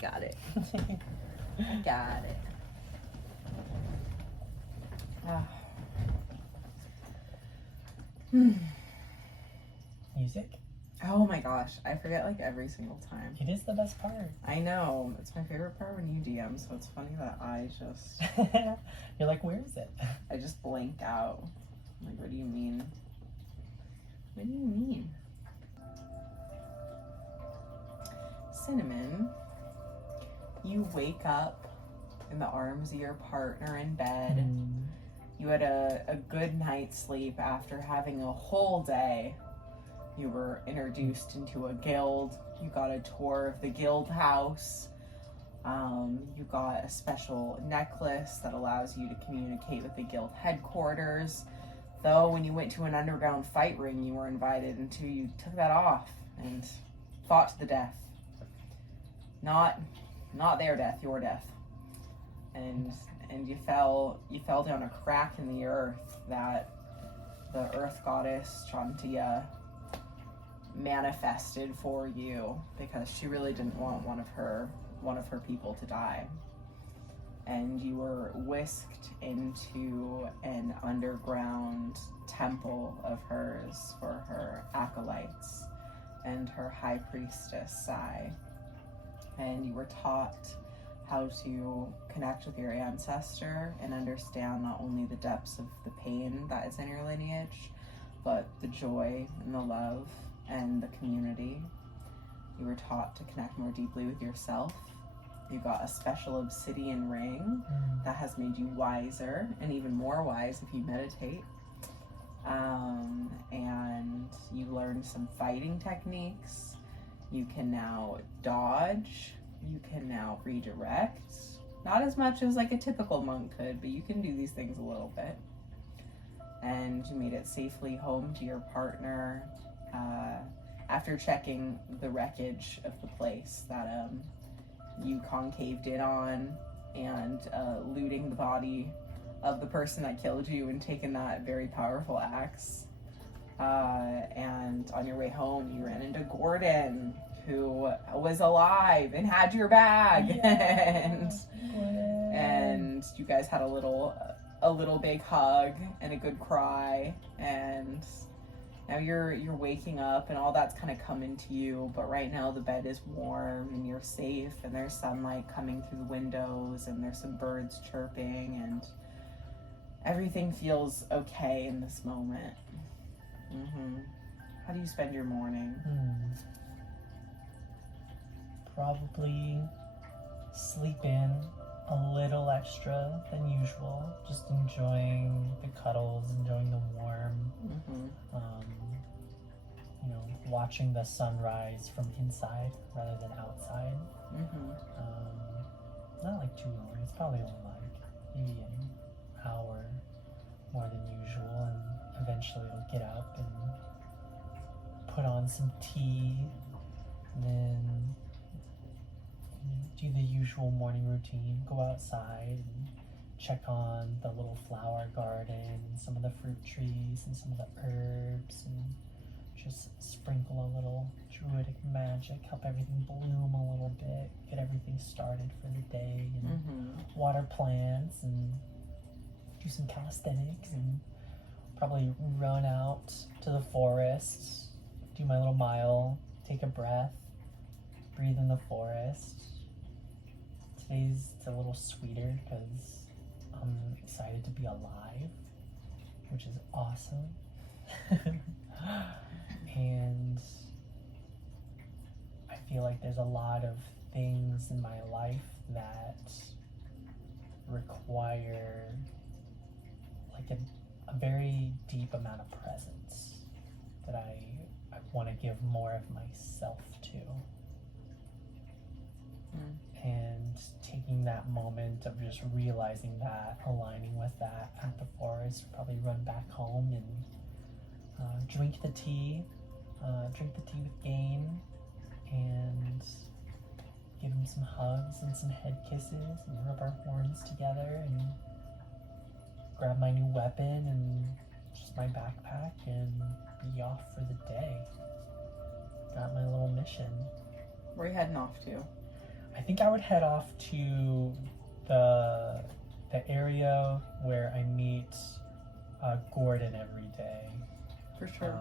got it. I got it. Music? Oh my gosh, I forget like every single time. It is the best part. I know. It's my favorite part when you DM, so it's funny that I just... You're like, where is it? I just blank out. I'm like, what do you mean? What do you mean? Cinnamon, you wake up in the arms of your partner in bed. You had a good night's sleep after having a whole day. You were introduced into a guild. You got a tour of the guild house. You got a special necklace that allows you to communicate with the guild headquarters. Though when you went to an underground fight ring you were invited into, you took that off and fought to the death. Not their death, your death. And you fell down a crack in the earth that the earth goddess Chantia manifested for you because she really didn't want one of her people to die. And you were whisked into an underground temple of hers for her acolytes and her high priestess Sai. And you were taught how to connect with your ancestor and understand not only the depths of the pain that is in your lineage, but the joy and the love and the community. You were taught to connect more deeply with yourself. You got a special obsidian ring that has made you wiser and even more wise if you meditate. And you learned some fighting techniques. You can now dodge. You can now redirect. Not as much as like a typical monk could, but you can do these things a little bit. And you made it safely home to your partner after checking the wreckage of the place that you concaved in on and looting the body of the person that killed you and taking that very powerful axe. And on your way home, you ran into Gordon, who was alive and had your bag. Yeah. and you guys had a little big hug and a good cry, and now you're waking up and all that's kind of coming to you, but right now the bed is warm and you're safe and there's sunlight coming through the windows and there's some birds chirping and everything feels okay in this moment. How do you spend your morning? Probably sleep in a little extra than usual, just enjoying the cuddles, enjoying the warm, watching the sunrise from inside rather than outside. Not like too long, it's probably only like maybe an hour more than usual, and eventually I'll get up and put on some tea, and then do the usual morning routine, go outside and check on the little flower garden, some of the fruit trees and some of the herbs, and just sprinkle a little druidic magic, help everything bloom a little bit, get everything started for the day, and water plants and do some calisthenics, and probably run out to the forest, do my little mile, take a breath, breathe in the forest. Today's a little sweeter because I'm excited to be alive, which is awesome. And I feel like there's a lot of things in my life that require like a very deep amount of presence that I want to give more of myself to. And taking that moment of just realizing that, aligning with that at the forest, probably run back home and drink the tea with Gain, and give him some hugs and some head kisses and rub our horns together, and grab my new weapon and just my backpack and be off for the day. Got my little mission. Where are you heading off to? I think I would head off to the area where I meet Gordon every day. For sure.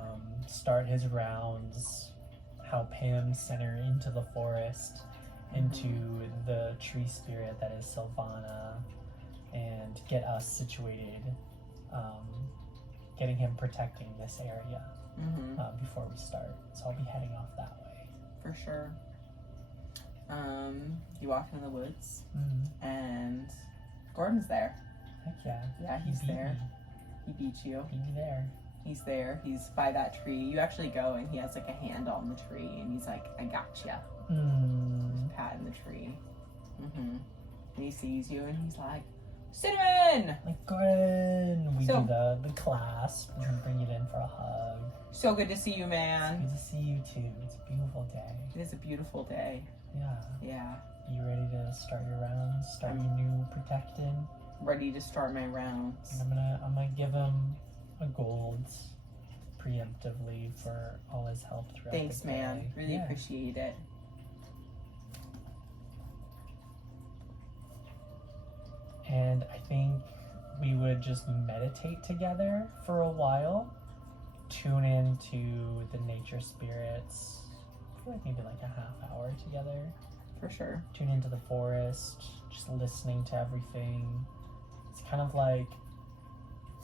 Start his rounds, help him center into the forest, into the tree spirit that is Sylvana, and get us situated, getting him protecting this area before we start. So I'll be heading off that way. For sure. You walk into the woods, and Gordon's there. Heck yeah. Yeah, he's there. He beat you. Beat me there. He's there. He's by that tree. You actually go, and he has like a hand on the tree, and he's like, "I gotcha." Just patting the tree. And he sees you, and he's like, "Cinnamon!" Like, Gordon! We So- do the clasp and bring it in for a hug. So good to see you, man. Good to see you too. It's a beautiful day. It is a beautiful day. Yeah. Yeah. You ready to start your rounds? Start your new protecting? Ready to start my rounds. And I'm gonna give him a gold preemptively for all his help throughout Thanks, the day. man. Really appreciate it. And I think we would just meditate together for a while. Tune into the nature spirits. I feel like maybe like a half hour together. For sure. Tune into the forest, just listening to everything. It's kind of like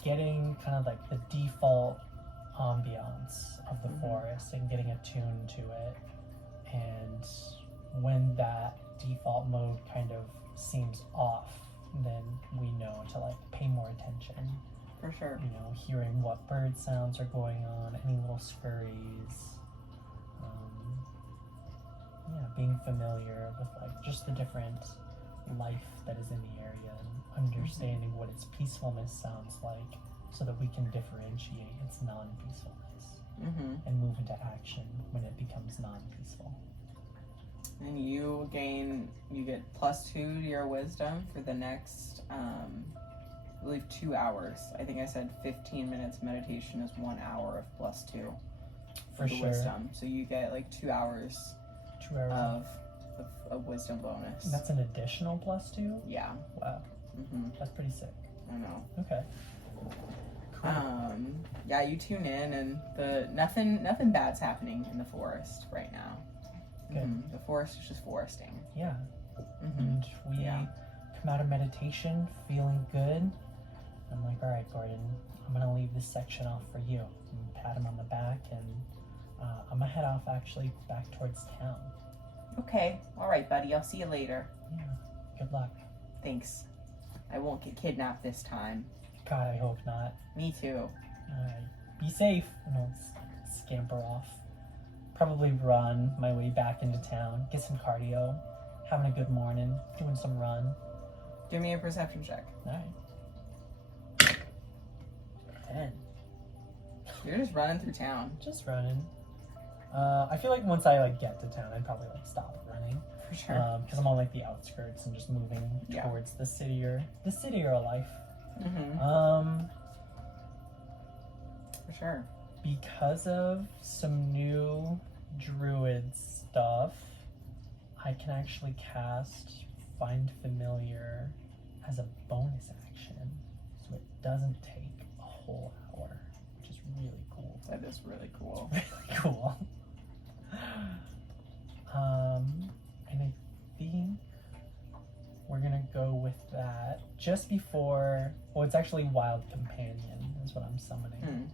getting kind of like the default ambiance of the forest and getting attuned to it. And when that default mode kind of seems off, then we know to like pay more attention. For sure. You know, hearing what bird sounds are going on, any little scurries. Being familiar with like just the different life that is in the area and understanding what its peacefulness sounds like, so that we can differentiate its non-peacefulness and move into action when it becomes non-peaceful. And you get +2 to your wisdom for the next, I believe 2 hours. I think I said 15 minutes meditation is 1 hour of +2 For the sure. wisdom. So you get like 2 hours 2 hours. of a wisdom bonus. That's an additional +2? Yeah. Wow. That's pretty sick. I know. Okay. Cool. Yeah, you tune in, and nothing bad's happening in the forest right now. Good. The forest is just foresting. Yeah. And we come out of meditation feeling good. I'm like, all right, Gordon, I'm gonna leave this section off for you. And pat him on the back, and I'm gonna head off actually back towards town. Okay. All right, buddy. I'll see you later. Yeah. Good luck. Thanks. I won't get kidnapped this time. God, I hope not. Me too. Be safe. And I'll scamper off. Probably run my way back into town. Get some cardio. Having a good morning. Doing some run. Do me a perception check. Alright. 10. You're just running through town. Just running. I feel like once I get to town, I'd probably stop running. For sure. Because I'm on the outskirts and just moving towards the city or life. For sure. Because of some new druid stuff, I can actually cast Find Familiar as a bonus action, so it doesn't take a whole hour, which is really cool. That is really cool. Really cool. And I think we're gonna go with that just before. Well, it's actually Wild Companion is what I'm summoning.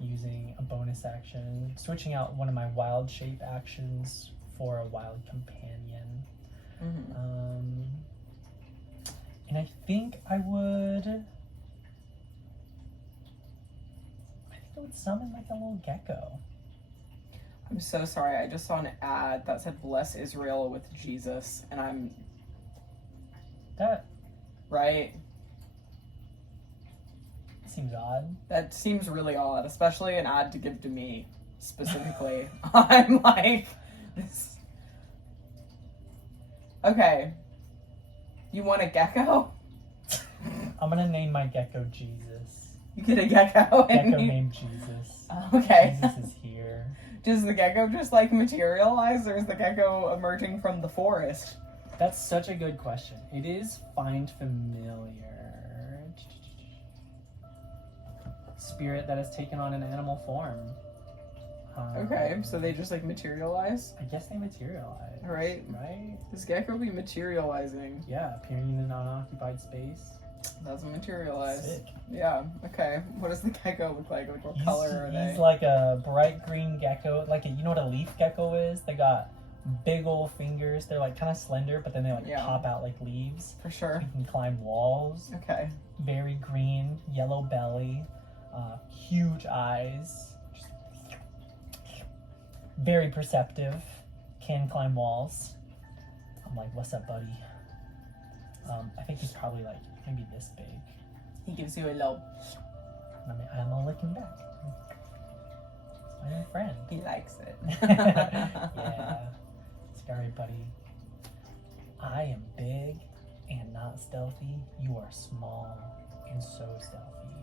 Using a bonus action, switching out one of my wild shape actions for a Wild Companion. And I think I would summon like a little gecko. I'm so sorry. I just saw an ad that said "Bless Israel with Jesus," and I'm That right. seems odd. That seems really odd, especially an ad to give to me specifically. I'm like, this. Okay. You want a gecko? I'm gonna name my gecko Jesus. You get a gecko. Gecko named Jesus. Okay. Jesus is here. Does the gecko just like materialize, or is the gecko emerging from the forest? That's such a good question. It is find familiar. Spirit that has taken on an animal form. Okay, so they just like materialize? I guess they materialize. Right. Right? This gecko be materializing. Yeah, appearing in an unoccupied space. Doesn't materialize. Sick. Yeah, okay. What does the gecko look like? Like, what color are they? He's like a bright green gecko. Like, you know what a leaf gecko is? They got big old fingers. They're like kind of slender, but then they like pop out like leaves. For sure. You can climb walls. Okay. Very green, yellow belly, huge eyes. Very perceptive. Can climb walls. I'm like, what's up, buddy? I think he's probably like maybe this big. He gives you a little. I'm gonna lick him back. He's my new friend. He likes it. Yeah. Sorry, buddy. I am big and not stealthy. You are small and so stealthy.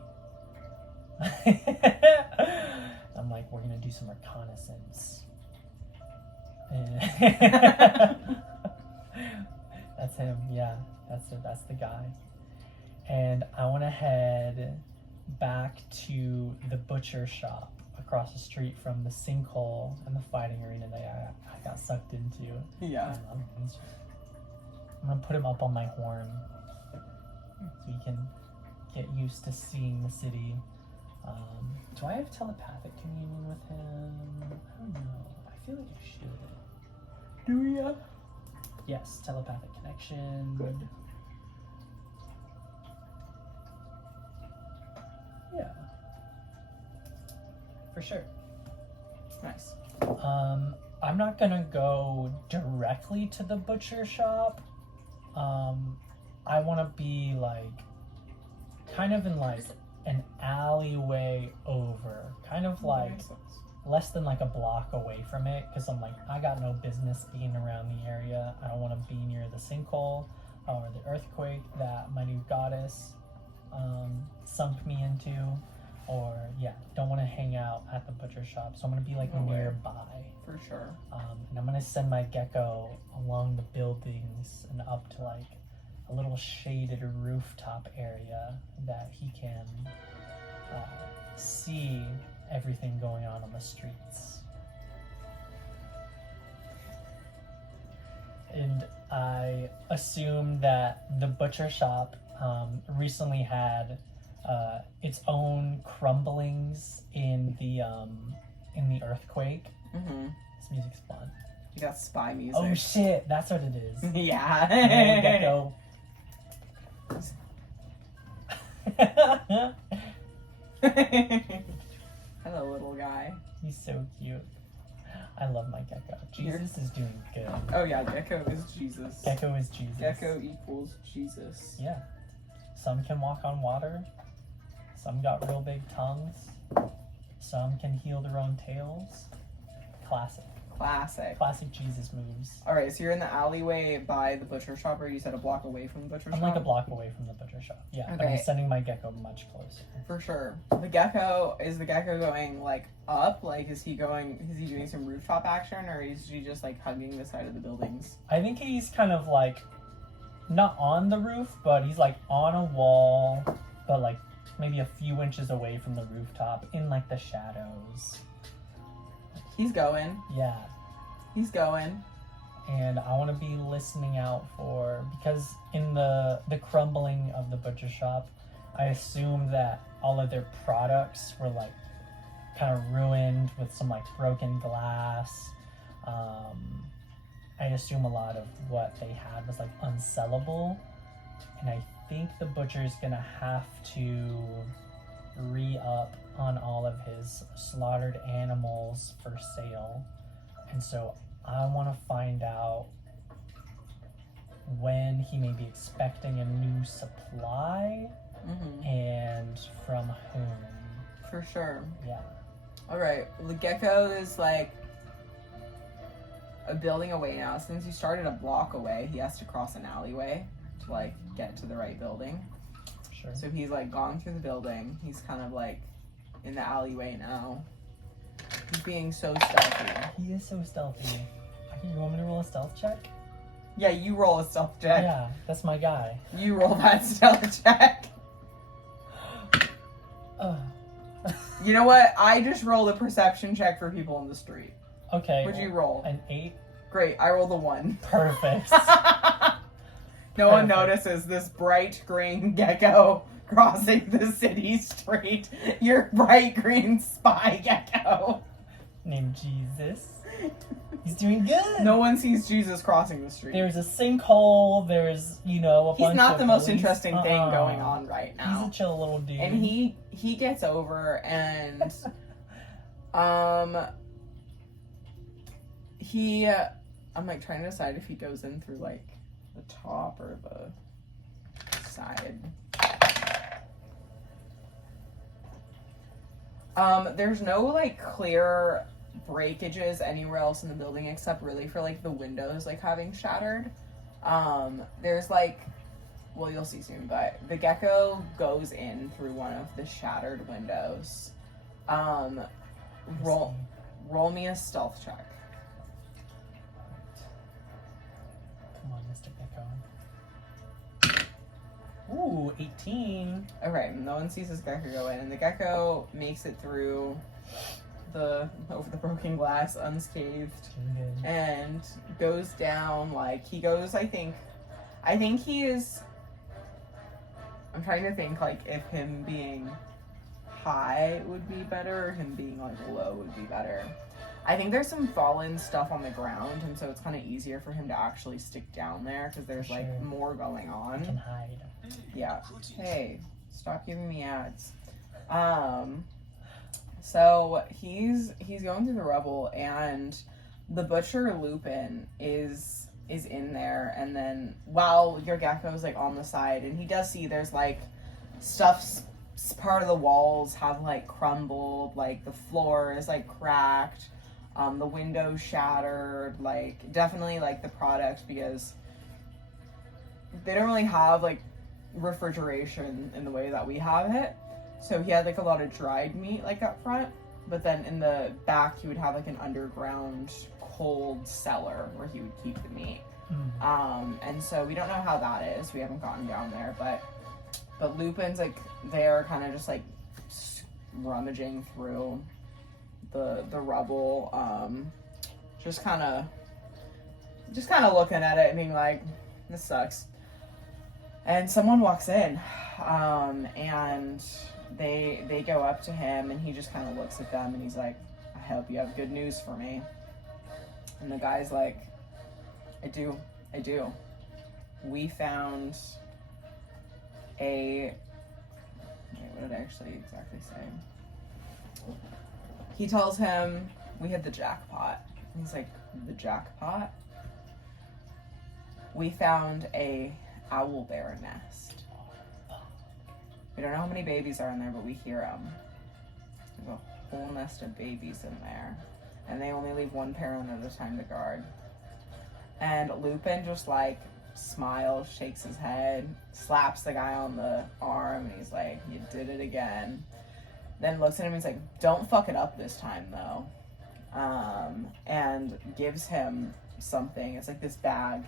I'm like, we're gonna do some reconnaissance. That's him. Yeah, that's the guy. And I want to head back to the butcher shop across the street from the sinkhole and the fighting arena that I got sucked into. Yeah. I'm gonna put him up on my horn so he can get used to seeing the city. Do I have telepathic communion with him? I don't know. I feel like I should. Do ya? Yes, telepathic connection. Good. Yeah. For sure. Nice. I'm not gonna go directly to the butcher shop. I wanna be like kind of in like an alleyway over. Kind of like less than like a block away from it, because I'm like, I got no business being around the area. I don't want to be near the sinkhole or the earthquake that my new goddess sunk me into, or don't want to hang out at the butcher shop. So I'm gonna be like nearby. For sure. And I'm gonna send my gecko along the buildings and up to like a little shaded rooftop area that he can see everything going on the streets. And I assume that the butcher shop recently had its own crumblings in the earthquake. Mm-hmm. This music's fun. You got spy music. Oh shit, that's what it is. Yeah. Gecko. Hello, little guy. He's so cute. I love my gecko. Jesus is doing good. Oh yeah, Gecko is Jesus. Gecko is Jesus. Gecko equals Jesus. Yeah. Some can walk on water. Some got real big tongues. Some can heal their own tails. Classic. Classic Jesus moves. Alright, so you're in the alleyway by the butcher shop, or you said a block away from the butcher shop? I'm like a block away from the butcher shop. Yeah, Okay. but I'm sending my gecko much closer. For sure. Is the gecko going like up? Like is he doing some rooftop action, or is he just like hugging the side of the buildings? I think he's kind of like not on the roof, but he's like on a wall, but like maybe a few inches away from the rooftop in like the shadows. He's going. Yeah. He's going. And I want to be listening out for, because in the crumbling of the butcher shop, I assume that all of their products were like kind of ruined with some like broken glass. I assume a lot of what they had was like unsellable, and I think the butcher's gonna have to re-up on all of his slaughtered animals for sale. And so I want to find out when he may be expecting a new supply, and from whom. For sure. Yeah. Alright, the gecko is like a building away now. Since you started a block away, he has to cross an alleyway to like get to the right building. Sure. So he's like gone through the building. He's kind of like in the alleyway now. He's being so stealthy. He is so stealthy. You want me to roll a stealth check? Yeah, you roll a stealth check. Yeah, that's my guy. You roll that stealth check. You know what? I just rolled a perception check for people in the street. Okay. What'd you roll? An 8. Great, I rolled a 1. Perfect. No one notices this bright green gecko crossing the city street. Your bright green spy gecko. Named Jesus. He's doing good. No one sees Jesus crossing the street. There's a sinkhole. There's, a bunch of... He's not the most police. interesting thing going on right now. He's a chill little dude. And he gets over and I'm like trying to decide if he goes in through like the top or the side. There's no like clear breakages anywhere else in the building except really for like the windows like having shattered. There's like, well, you'll see soon, but the gecko goes in through one of the shattered windows. Roll me a stealth check. Come on, Mr. Gecko. Ooh, 18. Okay, no one sees this gecko go in, and the gecko makes it through over the broken glass unscathed, and goes down like he goes. I think he is. I'm trying to think like if him being high would be better, or him being like low would be better. I think there's some fallen stuff on the ground, and so it's kind of easier for him to actually stick down there because there's like more going on. He can hide. Yeah. Hey, stop giving me ads. So he's going through the rubble, and the butcher Lupin is in there, and then while your gecko's like on the side, and he does see there's like stuff's part of the walls have like crumbled, like the floor is like cracked, the window shattered, like definitely like the product, because they don't really have like refrigeration in the way that we have it. So he had like a lot of dried meat like up front, but then in the back he would have like an underground cold cellar where he would keep the meat. And so we don't know how that is. We haven't gotten down there, but Lupin's like there kind of just like rummaging through the rubble, just kind of looking at it and being like, this sucks. And someone walks in, and they go up to him, and he just kind of looks at them, and he's like, I hope you have good news for me. And the guy's like, I do. We found what did I actually exactly say? He tells him, we hit the jackpot. And he's like, the jackpot? We found a owlbear nest. We don't know how many babies are in there, but we hear them. There's a whole nest of babies in there, and they only leave one parent at a time to guard. And Lupin just like smiles, shakes his head, slaps the guy on the arm, and he's like, you did it again. Then looks at him and he's like, don't fuck it up this time though. And gives him something. It's like this bag.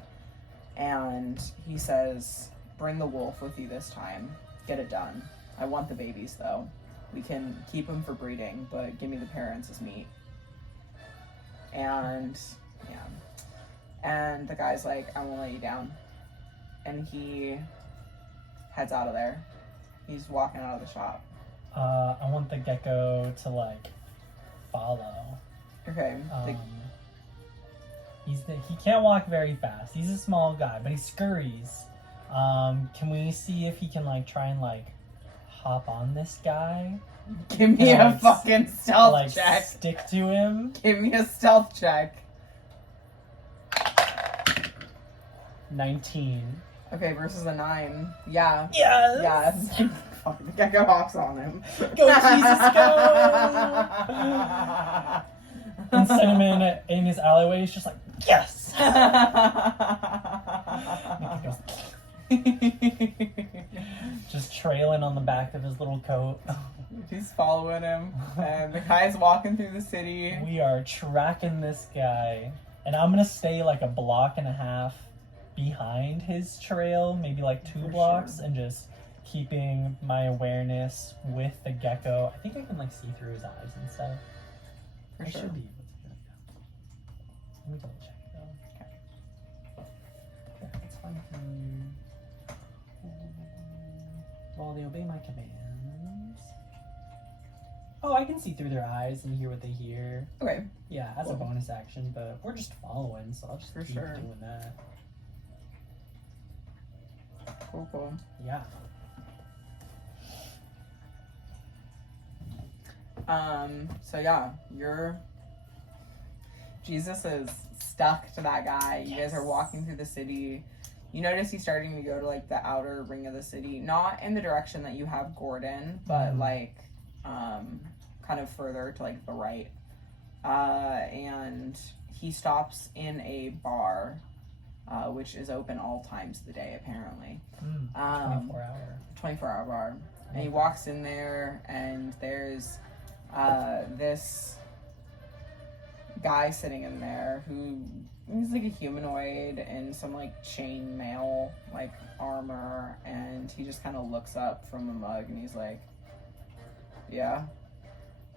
And he says, bring the wolf with you this time. Get it done. I want the babies though. We can keep them for breeding, but give me the parents as meat. And yeah. And the guy's like, I won't let you down. And he heads out of there. He's walking out of the shop. I want the gecko to like follow. Okay. He can't walk very fast. He's a small guy, but he scurries. Can we see if he can like try and like hop on this guy? Give me a fucking stealth check. Stick to him. Give me a stealth check. 19. Okay, versus a 9. Yeah. Yes! Yeah. Fuck, the gecko hops on him. Go, Jesus, go! And Cinnamon in his alleyway is just like, yes! Just trailing on the back of his little coat. He's following him, and the guy's walking through the city. We are tracking this guy, and I'm gonna stay like a block and a half behind his trail, maybe like 2 For blocks, sure. and just keeping my awareness with the gecko. I think I can like see through his eyes and stuff. For I sure. should be able to. Let me double check though. Okay, let's find him. Well, they obey my commands. Oh, I can see through their eyes and hear what they hear. Okay. Yeah, as a Cool. bonus action, but we're just following, so I'll just For keep sure. doing that. Cool. Yeah. So yeah, Jesus is stuck to that guy. You guys are walking through the city. You notice he's starting to go to like the outer ring of the city, not in the direction that you have Gordon, but like kind of further to like the right. And he stops in a bar, which is open all times of the day apparently. 24-hour bar. And he walks in there, and there's this guy sitting in there who he's like a humanoid in some like chainmail like armor, and he just kind of looks up from the mug and he's like, yeah.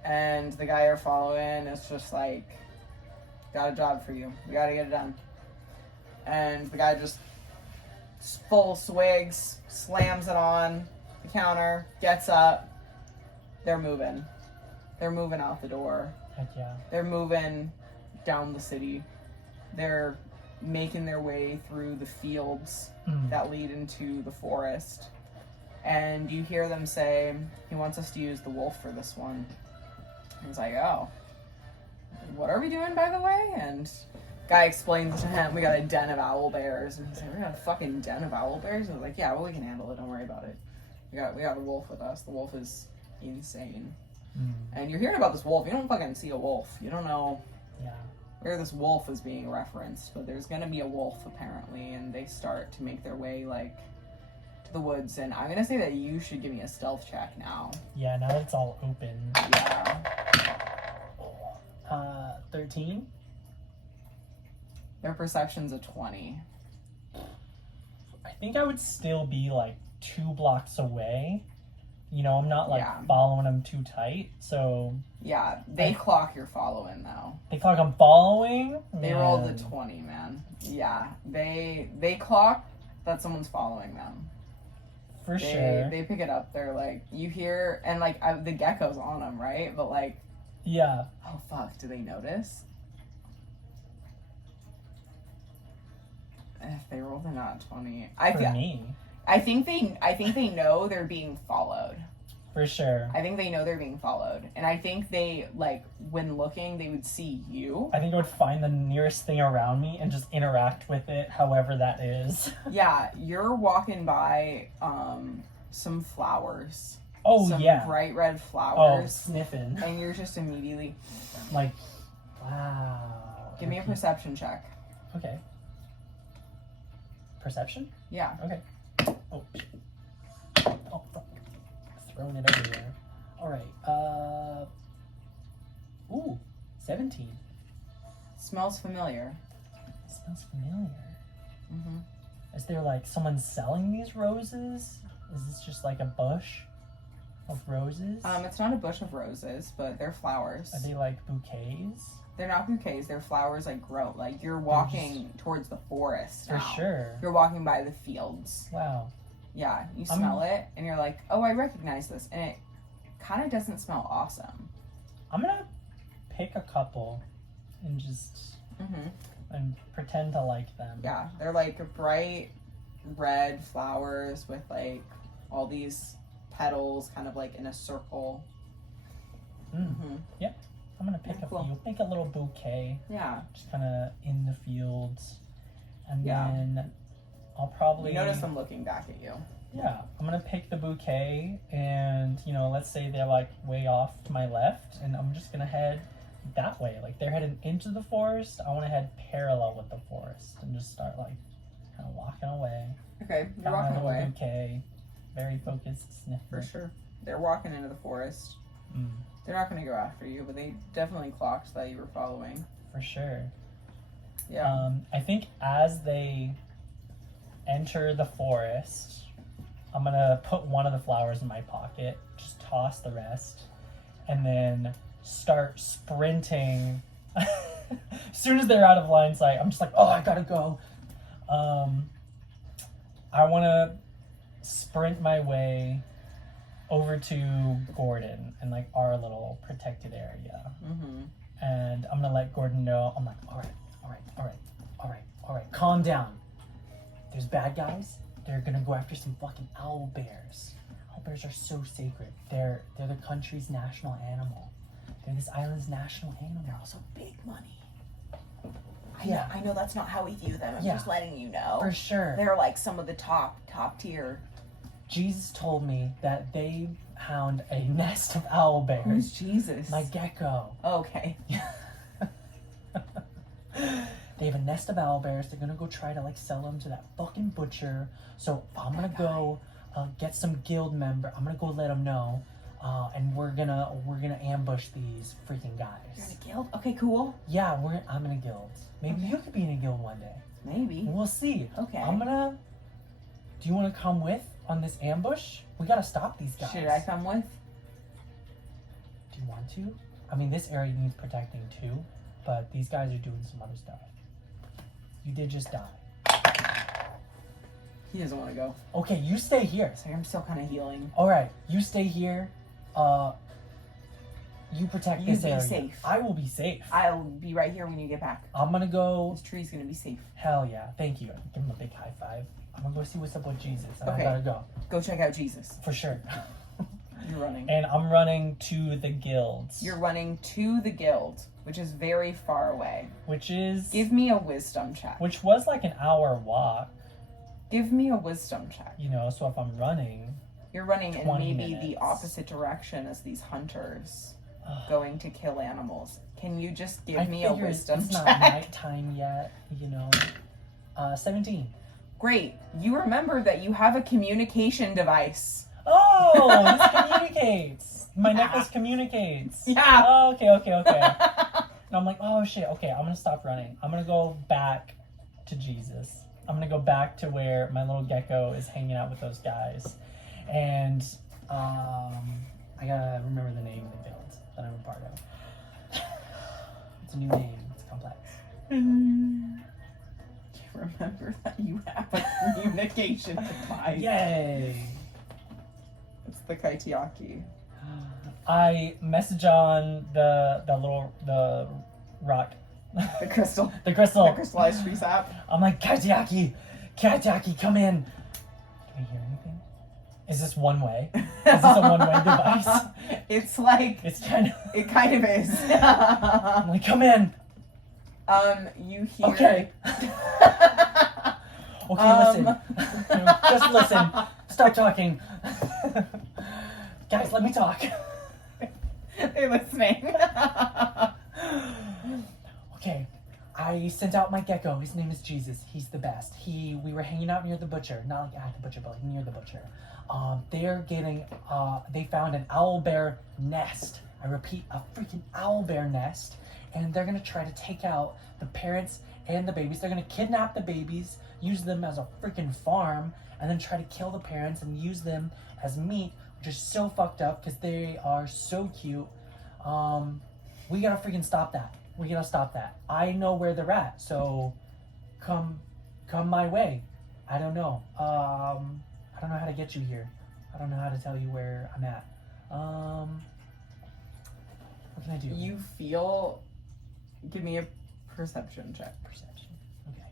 And the guy you're following is just like, got a job for you, we gotta get it done. And the guy just full swigs, slams it on the counter, gets up. They're moving out the door. Heck yeah. They're moving down the city. They're making their way through the fields that lead into the forest. And you hear them say, he wants us to use the wolf for this one. And he's like, oh, what are we doing, by the way? And guy explains to him, we got a den of owl bears. And he's like, we got a fucking den of owl bears? And I was like, yeah, well, we can handle it. Don't worry about it. We got the wolf with us. The wolf is insane. And you're hearing about this wolf. You don't fucking see a wolf. You don't know where this wolf is being referenced, but there's gonna be a wolf apparently, and they start to make their way like to the woods. And I'm gonna say that you should give me a stealth check now. Yeah, now that it's all open. Yeah. 13. Their perception's a 20. I think I would still be like 2 blocks away. You know, I'm not like Yeah. following them too tight, so Yeah, they clock you're following though. they clock I'm following. They rolled a 20, man. Yeah, they clock that someone's following them. For sure. They pick it up. They're like, you hear, and like the gecko's on them, right? But like, Yeah. oh fuck, do they notice? If they rolled a not 20, I think they know they're being followed. For sure. I think they know they're being followed, and I think they like when looking, they would see you. I think I would find the nearest thing around me and just interact with it, however that is. Yeah, you're walking by some flowers. Oh, some yeah. bright red Oh, flowers. sniffing. And you're just immediately Like, wow. give me a perception check. Okay. Perception? Yeah. Okay. Oh, shit. Oh, fuck. Throwing it everywhere. Alright, ooh, 17. Smells familiar. Smells familiar. Mm-hmm. Is there like someone selling these roses? Is this just like a bush of roses? It's not a bush of roses, but they're flowers. Are they like bouquets? They're not bouquets. They're flowers like grow. Like you're walking towards the forest For now. sure. You're walking by the fields. Wow. Yeah, you smell it, and you're like, oh, I recognize this. And it kind of doesn't smell awesome. I'm gonna pick a couple and just and pretend to like them. Yeah, they're like bright red flowers with like all these petals kind of like in a circle. Yep. I'm gonna pick Cool. a few. Make a little bouquet. Yeah. Just kind of in the fields. And Yeah. then I'll probably... You notice them looking back at you. Yeah. I'm gonna pick the bouquet and, you know, let's say they're like way off to my left, and I'm just gonna head that way. Like they're heading into the forest. I want to head parallel with the forest and just start like kind of walking away. Okay, you're Got my walking little away. bouquet. Very focused sniff. For sure. They're walking into the forest. They're not going to go after you, but they definitely clocked that you were following. For sure. Yeah. I think as they enter the forest. I'm gonna put one of the flowers in my pocket, just toss the rest, and then start sprinting. As soon as they're out of line sight, I'm just like, oh, I gotta go. I want to sprint my way over to Gordon and like our little protected area. And I'm gonna let Gordon know. I'm like, all right, calm down. There's bad guys. They're gonna go after some fucking owl bears. Owl bears are so sacred. They're the country's national animal. They're this island's national animal. They're also big money. Yeah. I know that's not how we view them. I'm Yeah. just letting you know. For sure. They're like some of the top tier. Jesus told me that they hound a nest of owl bears. Who's Jesus? My gecko. Okay. They have a nest of owl bears. They're gonna go try to like sell them to that fucking butcher. So I'm gonna go get some guild member. I'm gonna go let them know, and we're gonna ambush these freaking guys. You're in a guild? Okay, cool. Yeah, I'm in a guild. Maybe you could be in a guild one day. Maybe. We'll see. Okay. Do you want to come with on this ambush? We gotta stop these guys. Should I come with? Do you want to? I mean, this area needs protecting too, but these guys are doing some other stuff. You did just die. He doesn't want to go. Okay, you stay here. Sorry, I'm still kind of healing. All right, you stay here. You protect this area. You be safe. I will be safe. I'll be right here when you get back. I'm gonna go. This tree's gonna be safe. Hell yeah, thank you. Give him a big high five. I'm gonna go see what's up with Jesus. And Okay. I gotta go. Go check out Jesus. For sure. You're running. And I'm running to the guilds. You're running to the guild, which is very far away. Which is... Give me a wisdom check. Which was like an hour walk. Give me a wisdom check. You know, so if I'm running... You're running in 20 maybe minutes. the opposite direction as these hunters going to kill animals. Can you just give me a wisdom it's check? not nighttime yet, you know. 17. Great. You remember that you have a communication device. Oh, this communicates. My necklace communicates. Yeah. Oh, okay. And I'm like, oh shit, okay, I'm gonna stop running. I'm gonna go back to Jesus. I'm gonna go back to where my little gecko is hanging out with those guys. And I gotta remember the name of the guild that I'm a part of. It's a new name, it's complex. Remember that you have a communication device. Yay! It's the Kaitiaki. I message on the rock. The crystal. The crystal. The crystallized tree sap. I'm like, Kaitiaki, come in. Can we hear anything? Is this one way? Is this a one-way device? It's like... It kind of is. I'm like, come in. You hear... Okay. Listen. Just listen. Start talking. Guys, let me talk. They're listening. Okay. I sent out my gecko. His name is Jesus. He's the best. We were hanging out near the butcher. Not like at the butcher, but like near the butcher. They found an owl bear nest. I repeat, a freaking owl bear nest. And they're gonna try to take out the parents and the babies. They're gonna kidnap the babies, use them as a freaking farm, and then try to kill the parents and use them as meat, which is so fucked up because they are so cute. We gotta freaking stop that. We gotta stop that. I know where they're at, so come my way. I don't know. I don't know how to get you here. I don't know how to tell you where I'm at. What can I do? You feel... Give me a perception check. Perception. Okay.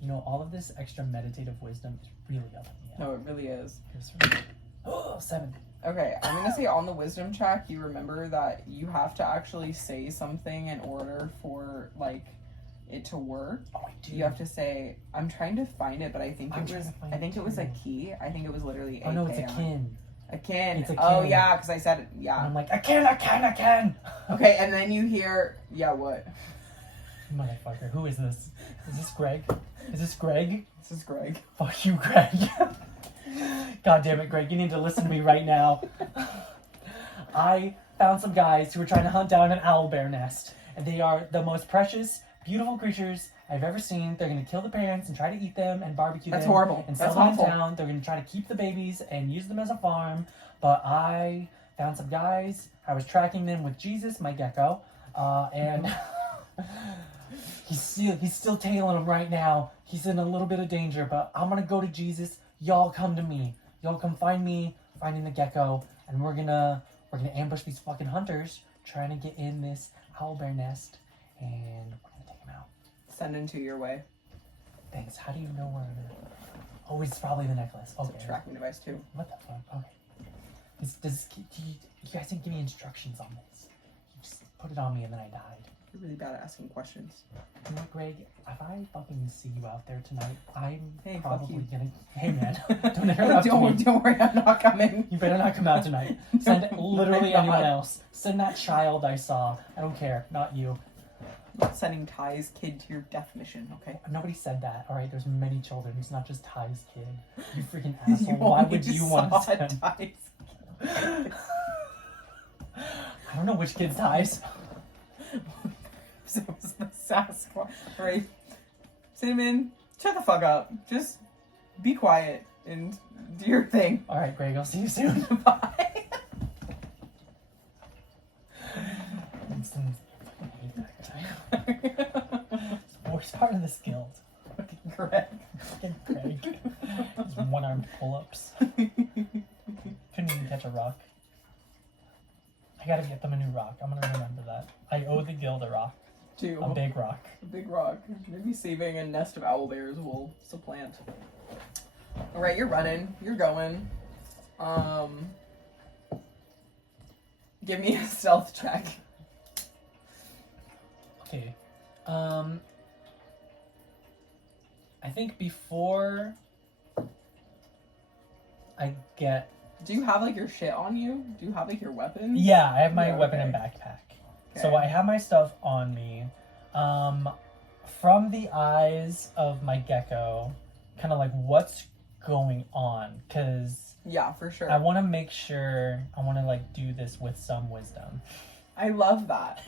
You know, all of this extra meditative wisdom is really helping me out. No, it really is. Oh, 7. Okay, I'm gonna say on the wisdom check, you remember that you have to actually say something in order for, like, it to work. Oh, I do. You have to say, I'm trying to find it, but I think it was a key. I think it was literally Oh, no, it's a kin. A kin. It's a Oh, kin. yeah, because I said it. Yeah. And I'm like, I can. Okay, and then you hear, yeah, what? Motherfucker, who is this? Is this Greg? Is this Greg? This is Greg. Fuck you, Greg. God damn it, Greg, you need to listen to me right now. I found some guys who were trying to hunt down an owl bear nest, and they are the most precious, beautiful creatures I've ever seen. They're gonna kill the parents and try to eat them and barbecue That's them. horrible. And That's sell them in awful. town. They're gonna try to keep the babies and use them as a farm. But I found some guys. I was tracking them with Jesus, my gecko, and he's still tailing them right now. He's in a little bit of danger, but I'm gonna go to Jesus. Y'all come to me. Y'all come find me, finding the gecko, and we're gonna ambush these fucking hunters trying to get in this owlbear nest, and we're gonna take them out. Send into your way. Thanks. How do you know where I'm at? Oh, it's probably the necklace. It's Okay. a tracking device too. What the fuck? Okay. You guys didn't give me instructions on this. You just put it on me and then I died. You're really bad at asking questions. You know what, Greg? If I fucking see you out there tonight, I'm Hey, probably fuck gonna. Hey, man, don't interrupt me. Don't worry, I'm not coming. You better not come out tonight. Send literally God. anyone else. Send that child I saw. I don't care. Not you. I'm not sending Ty's kid to your death mission, okay? Nobody said that. All right. There's many children. It's not just Ty's kid. You freaking asshole. You Why only would you just want to saw send? Ty's. I don't know which kid's Ty's. So it was the Sasquatch. Alright. Cinnamon, shut the fuck up. Just be quiet and do your thing. All right, Greg. I'll see you soon. Bye. Oh, he's part of this guild. Fucking Greg. Fucking Greg. His one-armed pull-ups. Couldn't even catch a rock. I gotta get them a new rock. I'm gonna remember that. I owe the guild a rock. Two. A big rock. A big rock. Maybe saving a nest of owlbears will supplant. Alright, you're running. You're going. Give me a stealth check. Okay. I think before I get... Do you have like your shit on you? Do you have like your weapons? Yeah, I have my Yeah, weapon okay. and backpack. Okay. So I have my stuff on me. From the eyes of my gecko, kind of like what's going on? Because Yeah, for sure. I want to make sure, I want to like do this with some wisdom. I love that.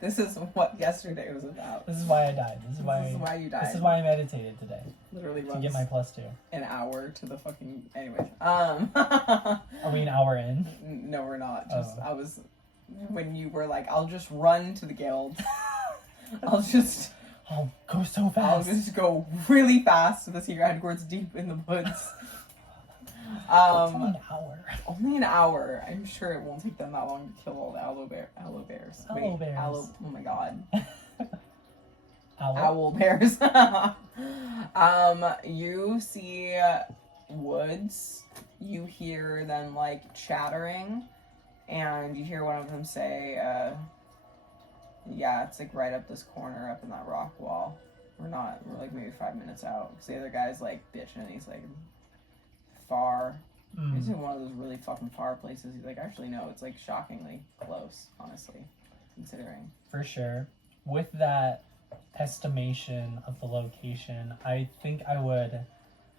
This is what yesterday was about. This is why I died. This is why you died. This is why I meditated today. Literally To runs get my +2. an hour to the fucking... Anyways. Are we an hour in? No, we're not. Just Oh. I was... When you were like, I'll just run to the guild. I'll Go so fast. just go really fast to the secret headquarters deep in the woods. It's only an hour. Only an hour. I'm sure it won't take them that long to kill all the aloe bears. Owlbears. Oh my god. Owl. Owl bears. You see woods. You hear them like chattering, and you hear one of them say, yeah, it's like right up this corner, up in that rock wall. We're like maybe 5 minutes out. Because the other guy's like bitching, he's like far. He's in one of those really fucking far places. He's like, actually, no, it's like shockingly close, honestly, considering. For sure. With that estimation of the location, I think I would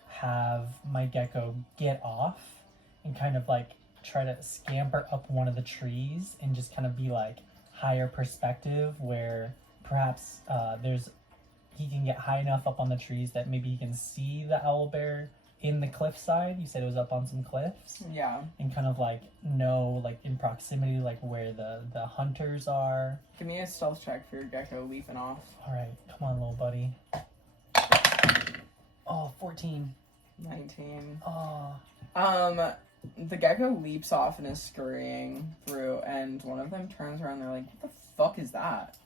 have my gecko get off and kind of like try to scamper up one of the trees and just kind of be like higher perspective where perhaps he can get high enough up on the trees that maybe he can see the owlbear in the cliffside. You said it was up on some cliffs. Yeah. And kind of like know like in proximity like where the hunters are. Give me a stealth check for your gecko leaping off. All right, come on, little buddy. Oh, 14. 19. Oh. The gecko leaps off and is scurrying through, and one of them turns around and they're like, what the fuck is that?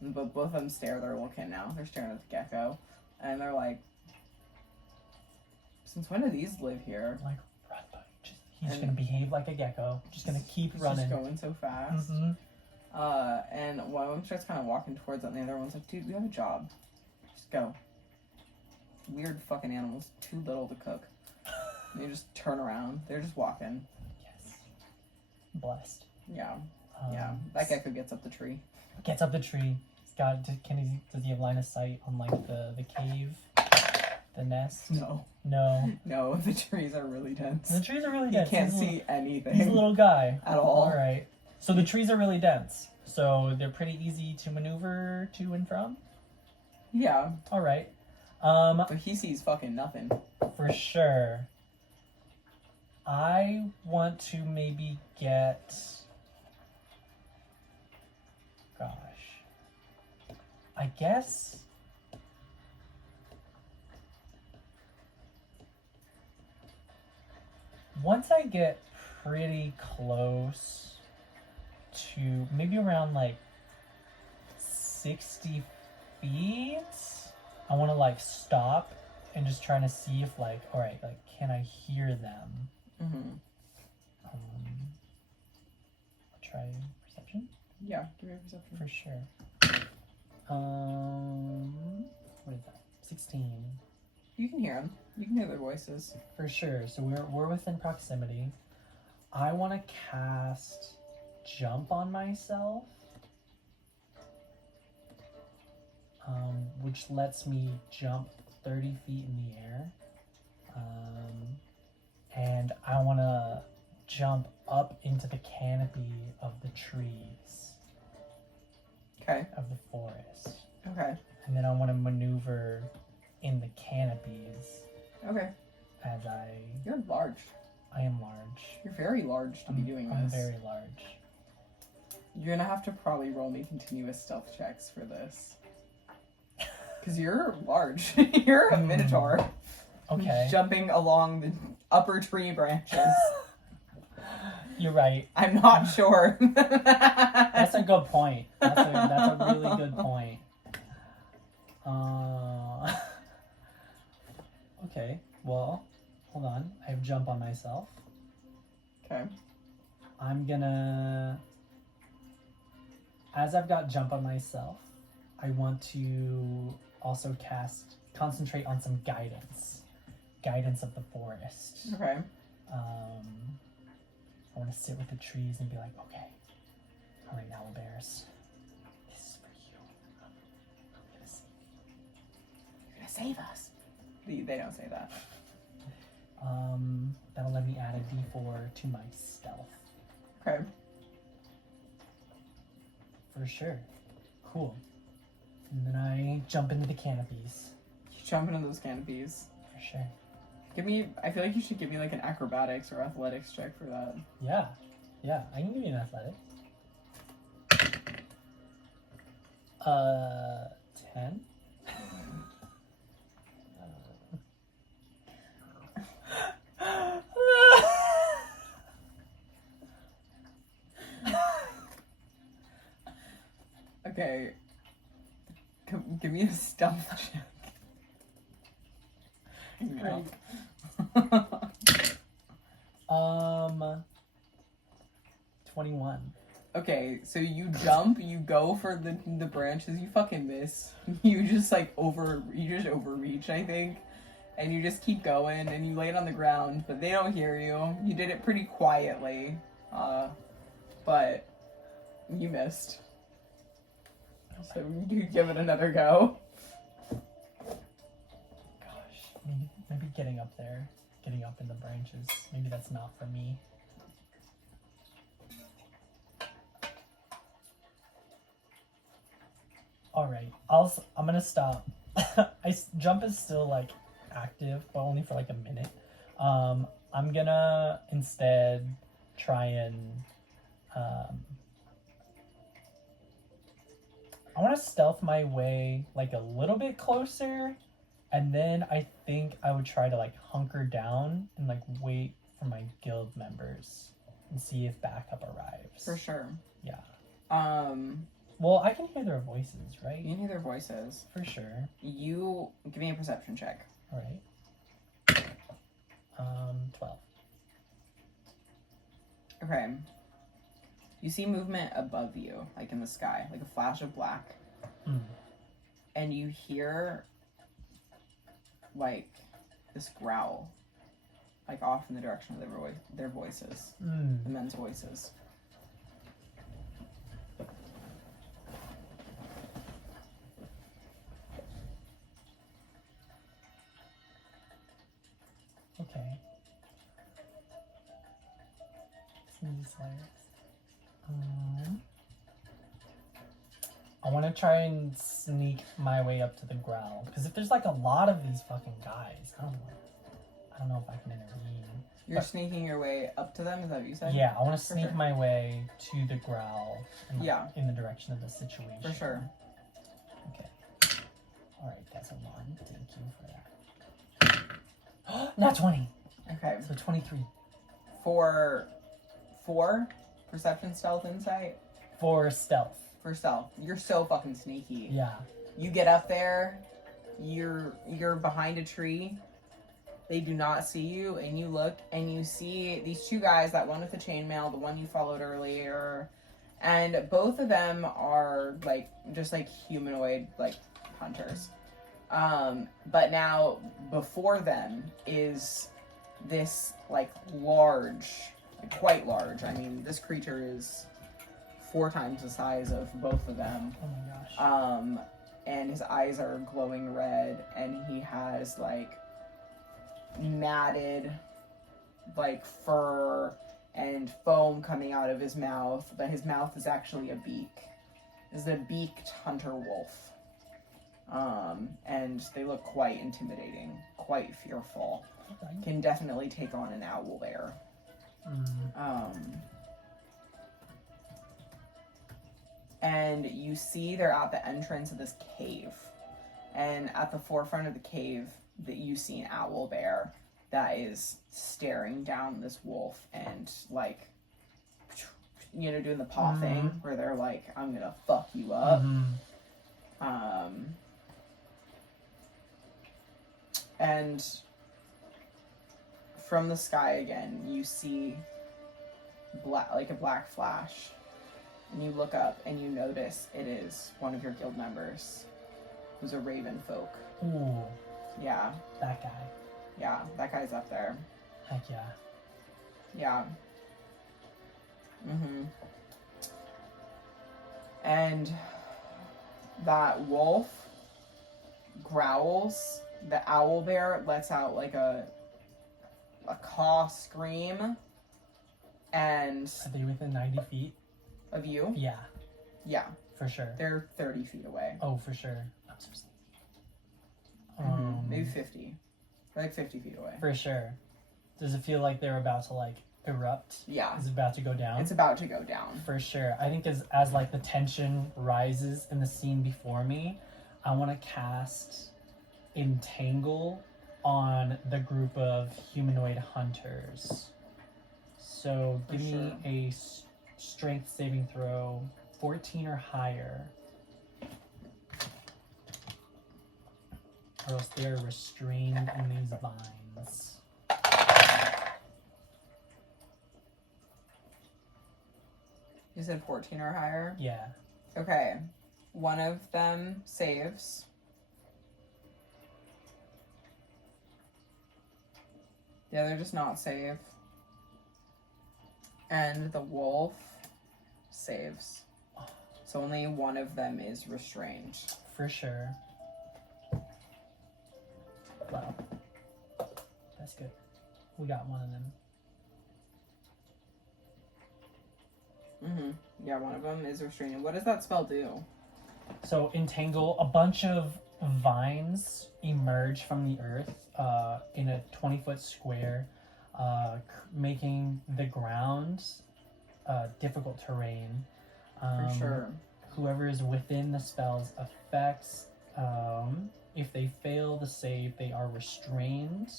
But both of them stare, they're looking now. They're staring at the gecko, and they're like, since when do these live here? Like, run, buddy. He's gonna behave like a gecko. Just gonna keep running. Just going so fast. Mm-hmm. And one of them starts kind of walking towards it, and the other one's like, dude, we have a job. Just go. Weird fucking animals. Too little to cook. And they just turn around. They're just walking. Yes. Blessed. Yeah. Yeah. That gecko gets up the tree. Gets up the tree. Does he have line of sight on like the cave? The nest? No. No. No, the trees are really dense. The trees are really You dense. can't see anything. He's a little guy. At all. Alright. So the trees are really dense. So they're pretty easy to maneuver to and from? Yeah. All right. But he sees fucking nothing. For sure. I want to maybe get... Gosh. I guess... Once I get pretty close to maybe around like 60 feet, I want to like stop and just trying to see if like, all right, like, can I hear them? Mm-hmm. Try perception? Yeah, give me a perception. For sure. What is that? 16. You can hear them. You can hear their voices. For sure. So we're within proximity. I want to cast Jump on myself, which lets me jump 30 feet in the air. And I want to jump up into the canopy of the trees. Okay. Of the forest. Okay. And then I want to maneuver in the canopies. Okay. As You're large. I am large. You're very large to be doing this. I'm very large. You're gonna have to probably roll me continuous stealth checks for this. Because you're large. You're a minotaur. Okay. Jumping along the upper tree branches. You're right. I'm not sure. That's a good point. That's a really good point. Okay, well, hold on. I have jump on myself. Okay. I'm gonna... As I've got jump on myself, I want to also concentrate on some guidance. Guidance of the forest. Okay. I want to sit with the trees and be like, okay, all right, owl bears, this is for you. I'm gonna save you. You're gonna save us. They don't say that. That'll let me add a d4 to my stealth. Okay. For sure. Cool. And then I jump into the canopies. You jump into those canopies. For sure. I feel like you should give me like an acrobatics or athletics check for that. Yeah. Yeah, I can give you an athletic. 10. Okay. Give me a stealth check. No. 21. Okay, so you jump, you go for the branches, you fucking miss. You just overreach, I think. And you just keep going and you lay it on the ground, but they don't hear you. You did it pretty quietly. But you missed. So you give it another go. Gosh, maybe getting up there, getting up in the branches, maybe that's not for me. All right, I'm gonna stop. Jump is still like active, but only for like a minute. I'm gonna instead try and I want to stealth my way like a little bit closer, and then I think I would try to like hunker down and like wait for my guild members and see if backup arrives. For sure. Yeah. Well, I can hear their voices, right? You can hear their voices. For sure. You give me a perception check. All right. 12. Okay. You see movement above you, like in the sky, like a flash of black. And you hear, like, this growl, like, off in the direction of their voices. The men's voices. Okay. I want to try and sneak my way up to the growl. Because if there's like a lot of these fucking guys, I don't know if I can intervene. You're sneaking your way up to them, is that what you said? Yeah, I want to sneak my way to the growl and, Yeah. in the direction of the situation. For sure. Okay. Alright, that's a 1. Thank you for that. Not 20. Okay. So 23. For 4 perception, stealth, insight? For stealth. For stealth. You're so fucking sneaky. Yeah. You get up there, you're behind a tree. They do not see you, and you look and you see these 2 guys, that one with the chainmail, the one you followed earlier, and both of them are like just like humanoid like hunters. But now before them is this like large, quite large. I mean, this creature is 4 times the size of both of them. Oh my gosh. And his eyes are glowing red, and he has like matted like fur and foam coming out of his mouth, but his mouth is actually a beak. This is a beaked hunter wolf. And they look quite intimidating, quite fearful. Okay. Can definitely take on an owl bear. And you see they're at the entrance of this cave. And at the forefront of the cave, that you see an owl bear that is staring down this wolf and like, you know, doing the paw thing where they're like, I'm gonna fuck you up. And from the sky again, you see like a black flash, and you look up and you notice it is one of your guild members, who's a raven folk. Ooh. Yeah. That guy. Yeah, that guy's up there. Heck yeah. Yeah. And that wolf growls. The owl bear lets out like a caw scream. And Are they within 90 feet? of you? Yeah. Yeah. For sure. They're 30 feet away. Oh, for sure. I'm so sleepy. Maybe 50. They're like 50 feet away. For sure. Does it feel like they're about to like erupt? Yeah. Is it about to go down? It's about to go down. For sure. I think as like the tension rises in the scene before me, I want to cast Entangle on the group of humanoid hunters. So give me a strength saving throw, 14 or higher. Or else they're restrained in these vines. You said 14 or higher? Yeah. Okay. One of them saves. The other does not save. And the wolf saves. So only one of them is restrained. For sure. Wow. That's good. We got one of them. Yeah, one of them is restrained. What does that spell do? So entangle, a bunch of vines emerge from the earth in a 20-foot square, making the ground difficult terrain. For sure. Whoever is within the spell's effects, if they fail the save, they are restrained,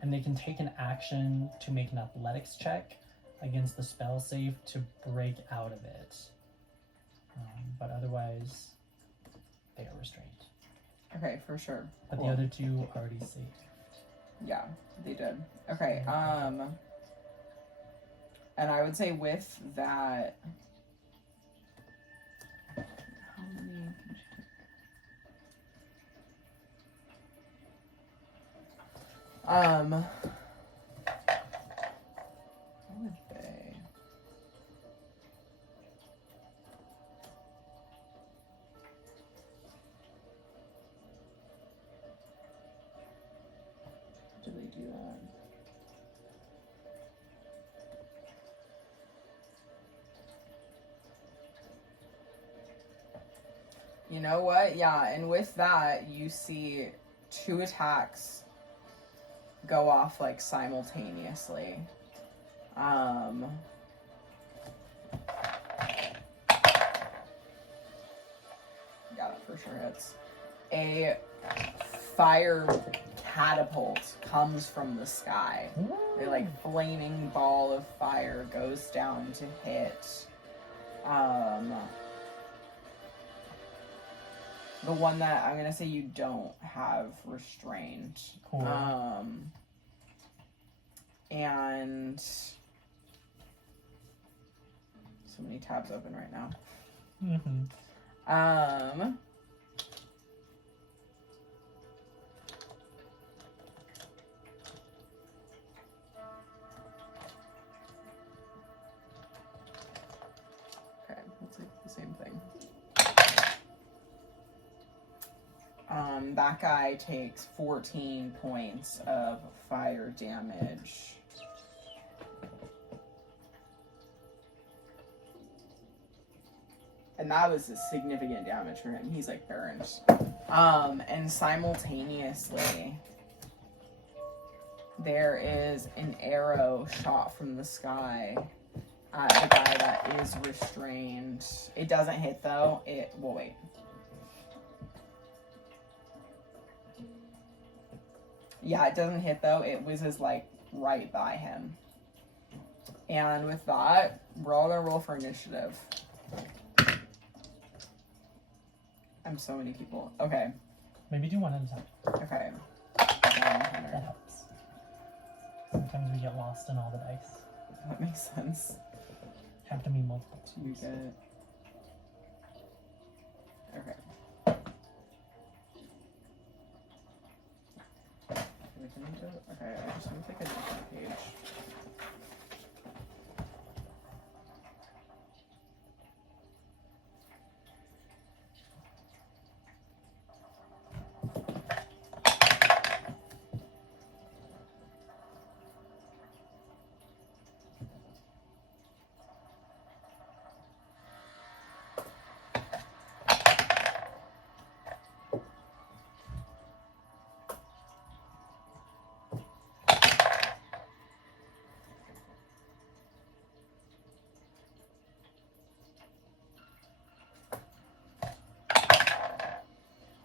and they can take an action to make an athletics check against the spell save to break out of it. But otherwise, they are restrained. Okay, for sure. But the other two already saved. Yeah, they did. Okay, and I would say with that, how many did you take? How would they? Do they do that? You know what? Yeah, and with that, you see 2 attacks go off, like, simultaneously. Yeah, that for sure hits. A fire catapult comes from the sky. A, like, flaming ball of fire goes down to hit. The one that I'm gonna say you don't have restrained. Cool. And so many tabs open right now. Okay, let's like the same thing. That guy takes 14 points of fire damage. And that was a significant damage for him. He's like burned. And simultaneously, there is an arrow shot from the sky at the guy that is restrained. It doesn't hit though. Well, wait. Yeah, it doesn't hit though. It whizzes like right by him. And with that, we're all gonna roll for initiative. I'm so many people. Okay. Maybe do one at a time. Okay. That helps. Sometimes we get lost in all the dice. That makes sense. Have to be multiple. You get. Okay. Okay, I just want to take a different page.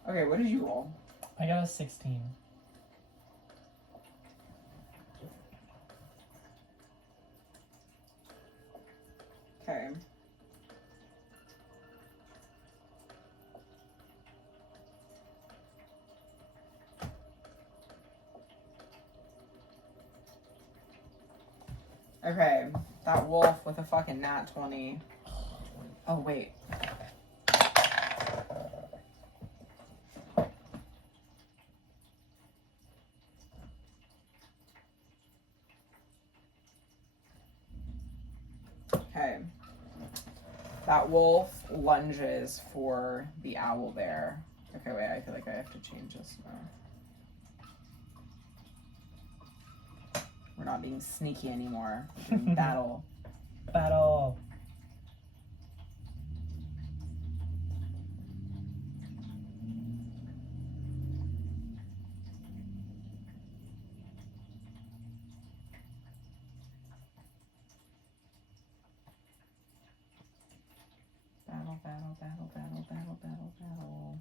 Okay, what did you roll? I got a 16. Okay. Okay, that wolf with a fucking nat 20. Oh, wait. Okay. That wolf lunges for the owl bear. Okay, wait, I feel like I have to change this now. We're not being sneaky anymore. We're doing battle. Battle! Battle, battle, battle, battle, battle, battle, battle.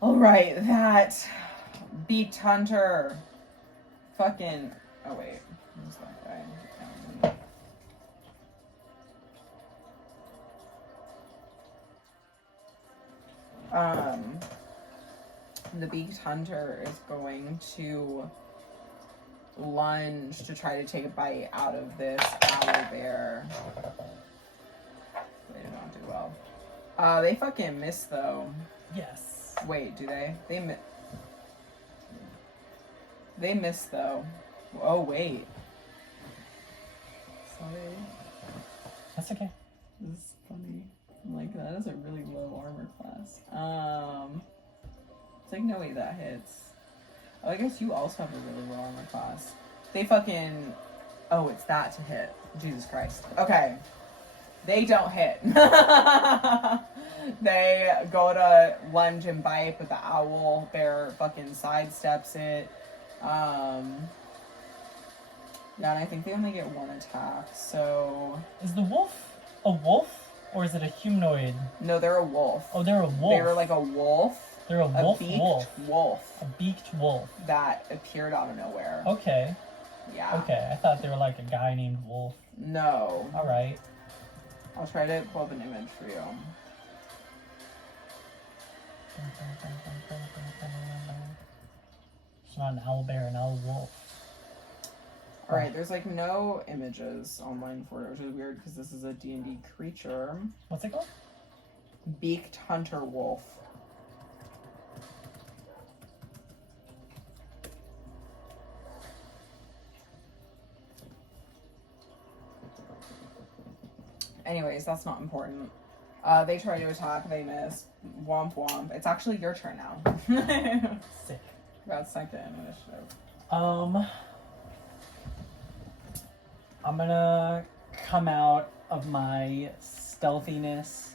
Alright, that beaked hunter. Fucking. Oh, wait. Who's that guy? The beaked hunter is going to lunge to try to take a bite out of this owl bear. They did not do well. They fucking miss though. Yes. Wait, do they? They miss though. Oh wait. Sorry. That's okay. This is funny. I'm like, that is a really low armor class. It's like, no way that hits. Oh, I guess you also have a really low armor class. They fucking... Oh, it's that to hit. Jesus Christ. Okay. They don't hit. They go to lunge and bite, but the owl bear fucking sidesteps it. Yeah, and I think they only get one attack, so... Is the wolf a wolf? Or is it a humanoid? No, they're a wolf. Oh, they're a wolf. They're like a wolf. They're a wolf wolf. A beaked wolf. That appeared out of nowhere. Okay. Yeah. Okay, I thought they were like a guy named Wolf. No. Alright. I'll try to pull up an image for you. It's not an owl bear, an owl wolf. Alright, there's like no images online for it, which is weird because this is a D&D creature. What's it called? Beaked hunter wolf. Anyways, that's not important. They try to attack, they miss. Womp womp. It's actually your turn now. Sick. About second initiative. I'm gonna come out of my stealthiness.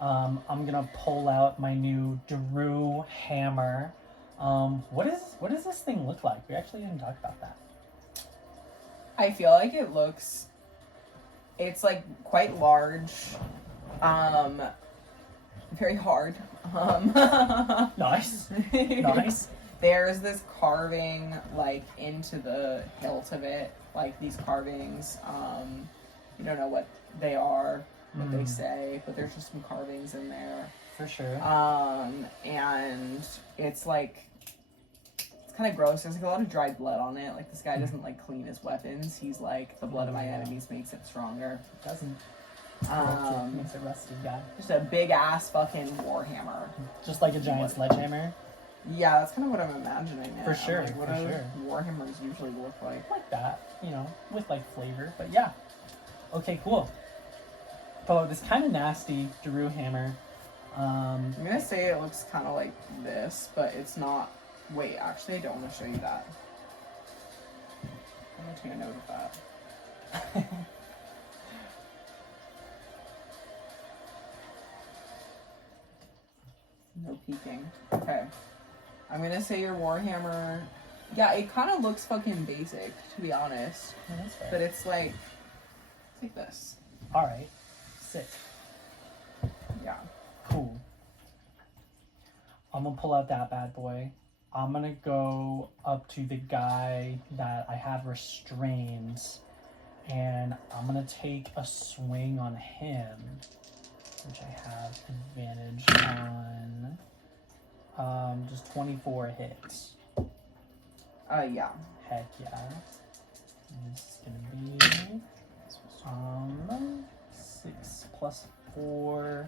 I'm gonna pull out my new Drew hammer. What does this thing look like? We actually didn't talk about that. I feel like it looks... It's like quite large. Very hard. Nice. Nice. There's this carving like into the hilt of it. Like these carvings. You don't know what they are, what they say, but there's just some carvings in there. For sure. And it's like... kind of gross. There's like a lot of dried blood on it. Like this guy doesn't like clean his weapons. He's like, the blood of my enemies makes it stronger. It doesn't. Makes it rusty, guy. Just a big ass fucking warhammer. Just like a giant sledgehammer. Yeah, that's kind of what I'm imagining. For sure. Like, what do warhammers usually look like? Like that, you know, with like flavor. But yeah. Okay, cool. Oh, this kind of nasty Drew hammer. I'm gonna say it looks kind of like this, but it's not. Wait, actually, I don't want to show you that. I'm going to take a note of that. No peeking. Okay. I'm going to say your Warhammer... Yeah, it kind of looks fucking basic, to be honest. Yeah, that's fair. But it's like this. Alright. Sick. Yeah. Cool. I'm going to pull out that bad boy. I'm gonna go up to the guy that I have restrained, and I'm gonna take a swing on him, which I have advantage on. Just 24 hits. Yeah. Heck yeah. And this is gonna be 6 plus 4.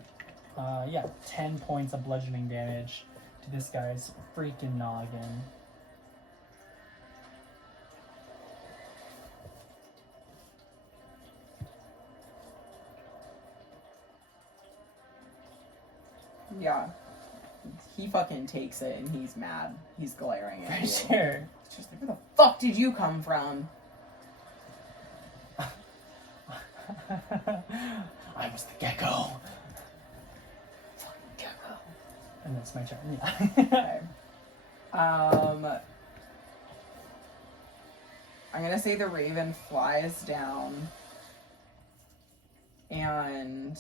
Yeah, 10 points of bludgeoning damage to this guy's freaking noggin. Yeah. He fucking takes it and he's mad. He's glaring at For you. sure. It's just like, where the fuck did you come from? I was the gecko. Fucking gecko. And that's my turn, yeah. Okay. I'm gonna say the raven flies down and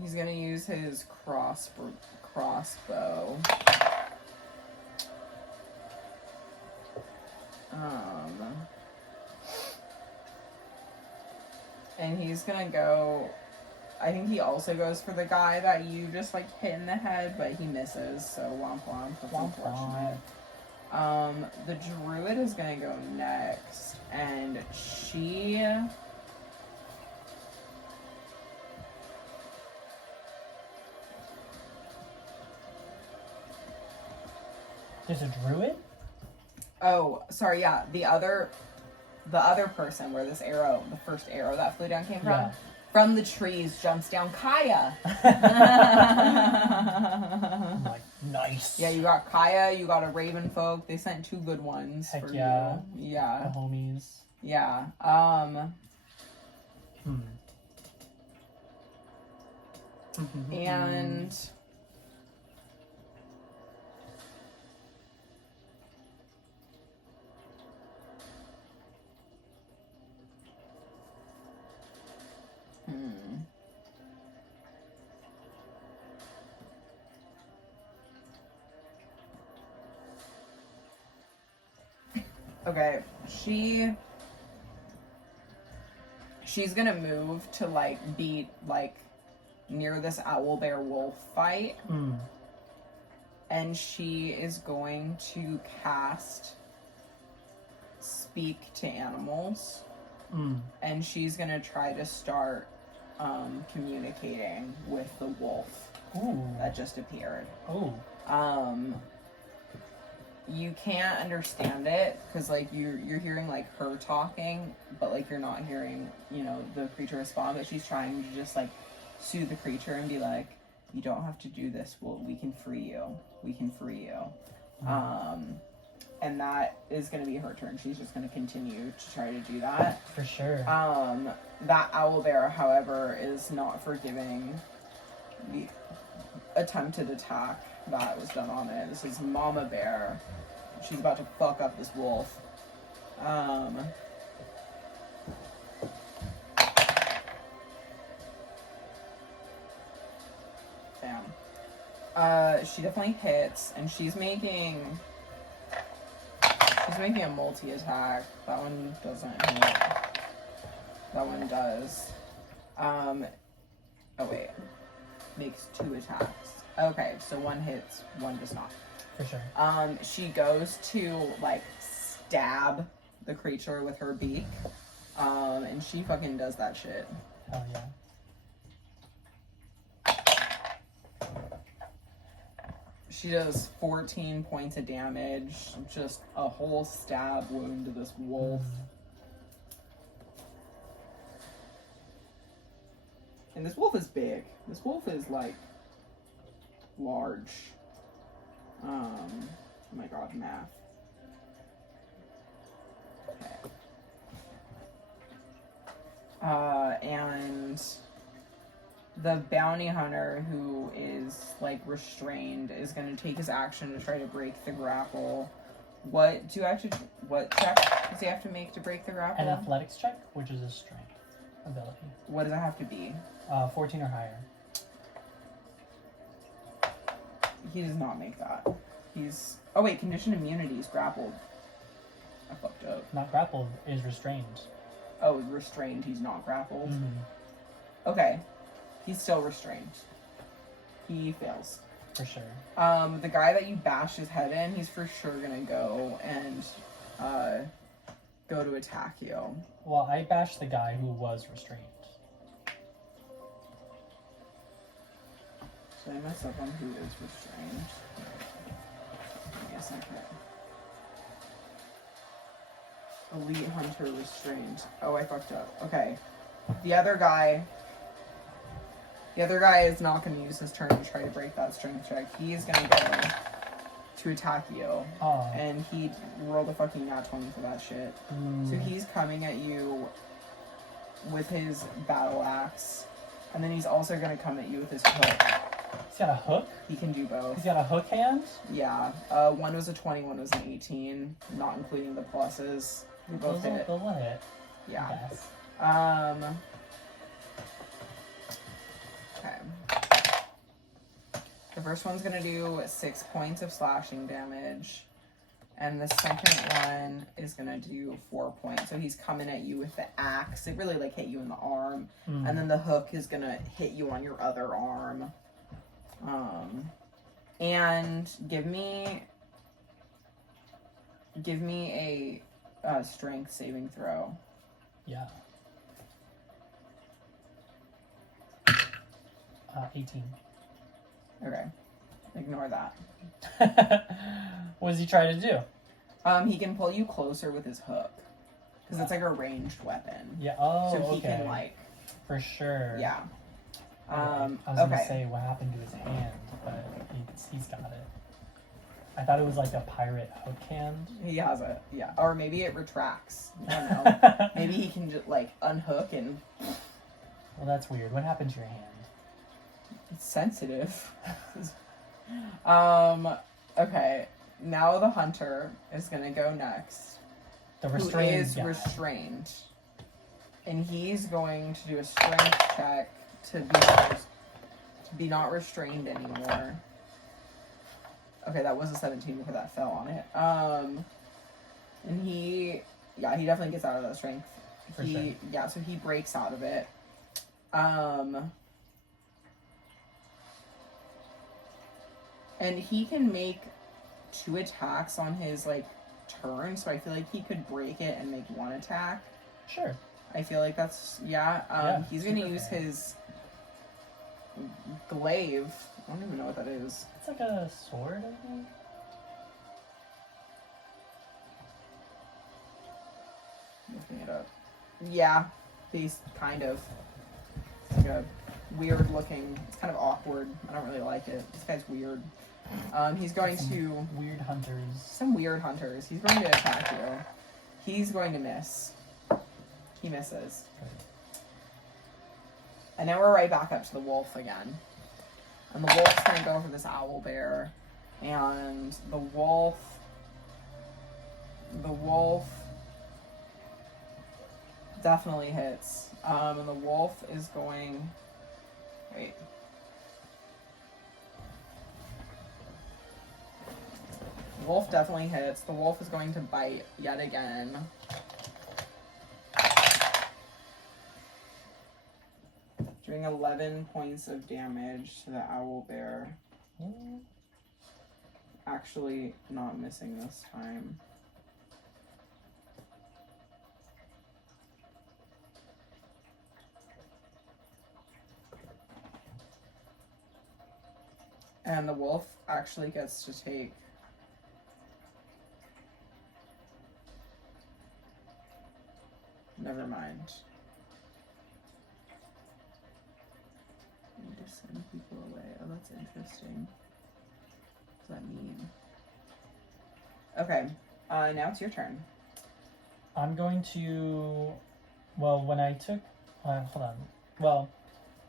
he's gonna use his crossbow. And he's gonna go, I think he also goes for the guy that you just like hit in the head, but he misses, so womp womp. That's unfortunate. The druid is gonna go next, and she... There's a druid? Oh, sorry, yeah, the other person where this arrow, the first arrow that flew down came from, From the trees jumps down Kaya. I'm like, nice. Yeah, you got Kaya, you got a Raven folk. They sent 2 good ones Heck for yeah. you. Yeah. The homies. Yeah. And okay, she's gonna move to like be like near this owl bear wolf fight. And she is going to cast Speak to Animals. And she's gonna try to start communicating with the wolf that just appeared. You can't understand it because like you're hearing like her talking, but like you're not hearing, you know, the creature respond. But she's trying to just like soothe the creature and be like, you don't have to do this. We can free you. We can free you. And that is going to be her turn. She's just going to continue to try to do that. For sure. That owlbear, however, is not forgiving the attempted attack that was done on it. This is Mama Bear. She's about to fuck up this wolf. She definitely hits, and she's making a multi-attack. That one doesn't hit. That one does. Oh wait. Makes 2 attacks. Okay, so 1 hits, 1 does not. For sure. She goes to like stab the creature with her beak. And she fucking does that shit. Hell yeah. She does 14 points of damage. Just a whole stab wound to this wolf. And this wolf is big. This wolf is like large. Oh my god, math. Okay. And the bounty hunter who is like restrained is going to take his action to try to break the grapple. What check does he have to make to break the grapple? An athletics check, which is a strength ability. What does it have to be? 14 or higher. He does not make that. Oh wait, conditioned immunity is grappled. I fucked up. Not grappled, is restrained. Oh, restrained, he's not grappled. Okay. He's still restrained. He fails. For sure. The guy that you bash his head in, he's for sure gonna go and go to attack you. Well, I bashed the guy who was restrained. Should I mess up on who is restrained? Give me a second. Elite hunter restrained. Oh, I fucked up. Okay. The other guy is not going to use his turn to try to break that strength check. He's going to go to attack you. And he rolled a fucking nat 20 for that shit. So he's coming at you with his battle axe. And then he's also going to come at you with his hook. He's got a hook? He can do both. He's got a hook hand? Yeah. One was a 20, one was an 18. Not including the pluses. We both hit. They'll hit. Yeah. Yes. Okay. The first one's gonna do 6 points of slashing damage, and the second one is gonna do 4 points. So he's coming at you with the axe. It really like hit you in the arm, and then the hook is gonna hit you on your other arm. And give me a strength saving throw. Yeah. 18. Okay. Ignore that. What does he try to do? He can pull you closer with his hook. Because it's like a ranged weapon. Yeah, oh, So he okay. can like For sure. Yeah. I was gonna say what happened to his hand, but he's got it. I thought it was like a pirate hook hand. He has it, yeah. Or maybe it retracts. I don't know. Maybe he can just like unhook and. Well, that's weird. What happened to your hand? It's sensitive. Okay. Now the hunter is gonna go next. The restrained who is guy. restrained, and he's going to do a strength check to be not restrained anymore. Okay, that was a 17 because that fell on it. And he definitely gets out of that strength. For sure. Yeah, so he breaks out of it. And he can make 2 attacks on his like turn, so I feel like he could break it and make 1 attack. Sure. I feel like that's he's gonna use his glaive. I don't even know what that is. It's like a sword, I think. Looking it up. Yeah, he's kind of. It's like a weird looking. It's kind of awkward. I don't really like it. This guy's weird. He's going to weird hunters. Some weird hunters. He's going to attack you. He's going to miss. He misses. And now we're right back up to the wolf again. And the wolf's going to go for this owl bear. And the wolf definitely hits. And the wolf is going... Wait. The wolf definitely hits. The wolf is going to bite yet again. Doing 11 points of damage to the owl bear. Actually, not missing this time. And the wolf actually gets to take never mind. I need to send people away. Oh, that's interesting. What does that mean? Okay, now it's your turn. I'm going to... Well, when I took... hold on. Well,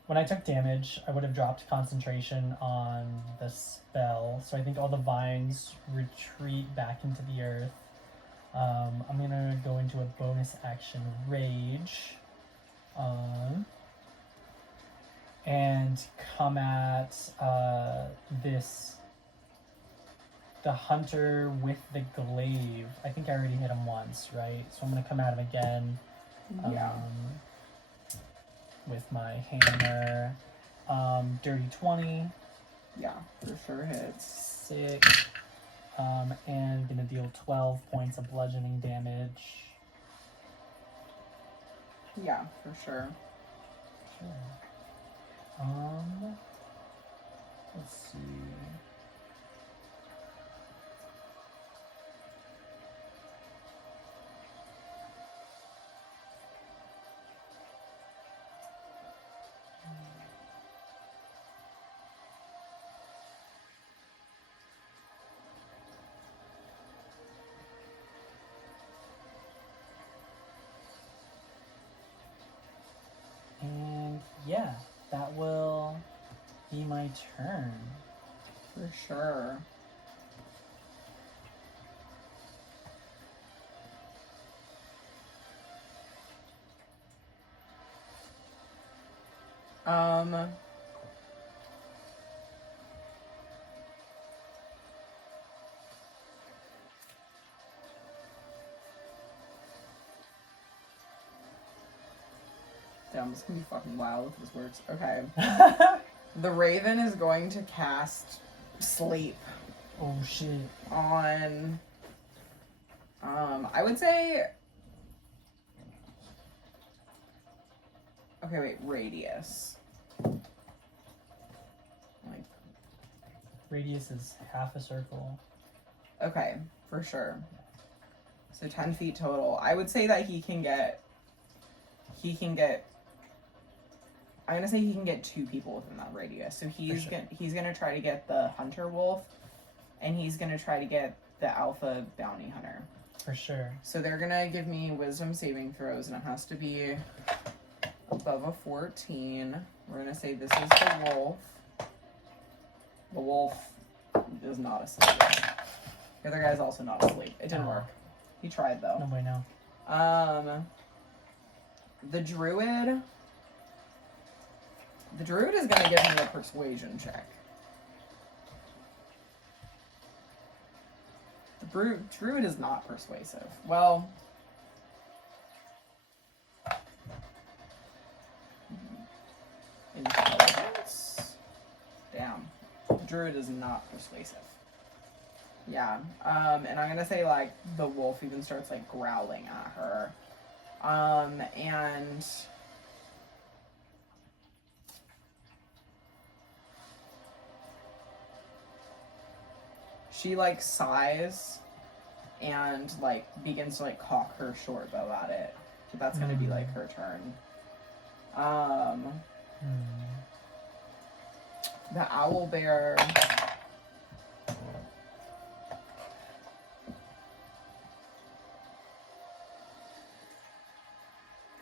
when I took damage, I would have dropped concentration on the spell. So I think all the vines retreat back into the earth. I'm going to go into a bonus action rage. And come at the hunter with the glaive. I think I already hit him once, right? So I'm going to come at him again. Yeah. With my hammer. Dirty 20. Yeah, for sure hits. 6. And going to deal 12 points of bludgeoning damage. Yeah, for sure. Sure. Let's see. And yeah, that will be my turn. For sure. Damn, this is gonna be fucking wild if this works. Okay. The raven is going to cast sleep. Oh shit. On I would say okay, wait, radius. Like Radius is half a circle. okay, for sure. So 10 feet total. I would say that he can get I'm gonna say he can get 2 people within that radius. So he's gonna try to get the hunter wolf, and he's gonna try to get the alpha bounty hunter. For sure. So they're gonna give me wisdom saving throws, and it has to be above a 14. We're gonna say this is the wolf. The wolf is not asleep. The other guy's also not asleep. It didn't work. He tried though. No way, no. The druid is gonna give me a persuasion check. The druid is not persuasive. Well, intelligence. Damn, the druid is not persuasive. Yeah. And I'm gonna say like the wolf even starts like growling at her. And she like sighs and like begins to like cock her short bow at it. So that's gonna be like her turn. The owl bear.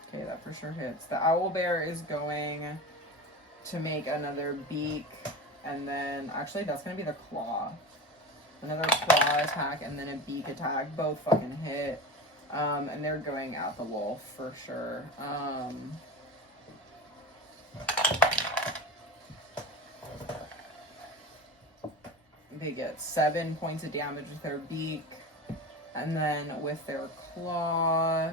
Okay, that for sure hits. The owl bear is going to make another beak, and then actually that's gonna be the claw. Another claw attack and then a beak attack. Both fucking hit. And they're going at the wolf for sure. They get 7 points of damage with their beak. And then with their claw,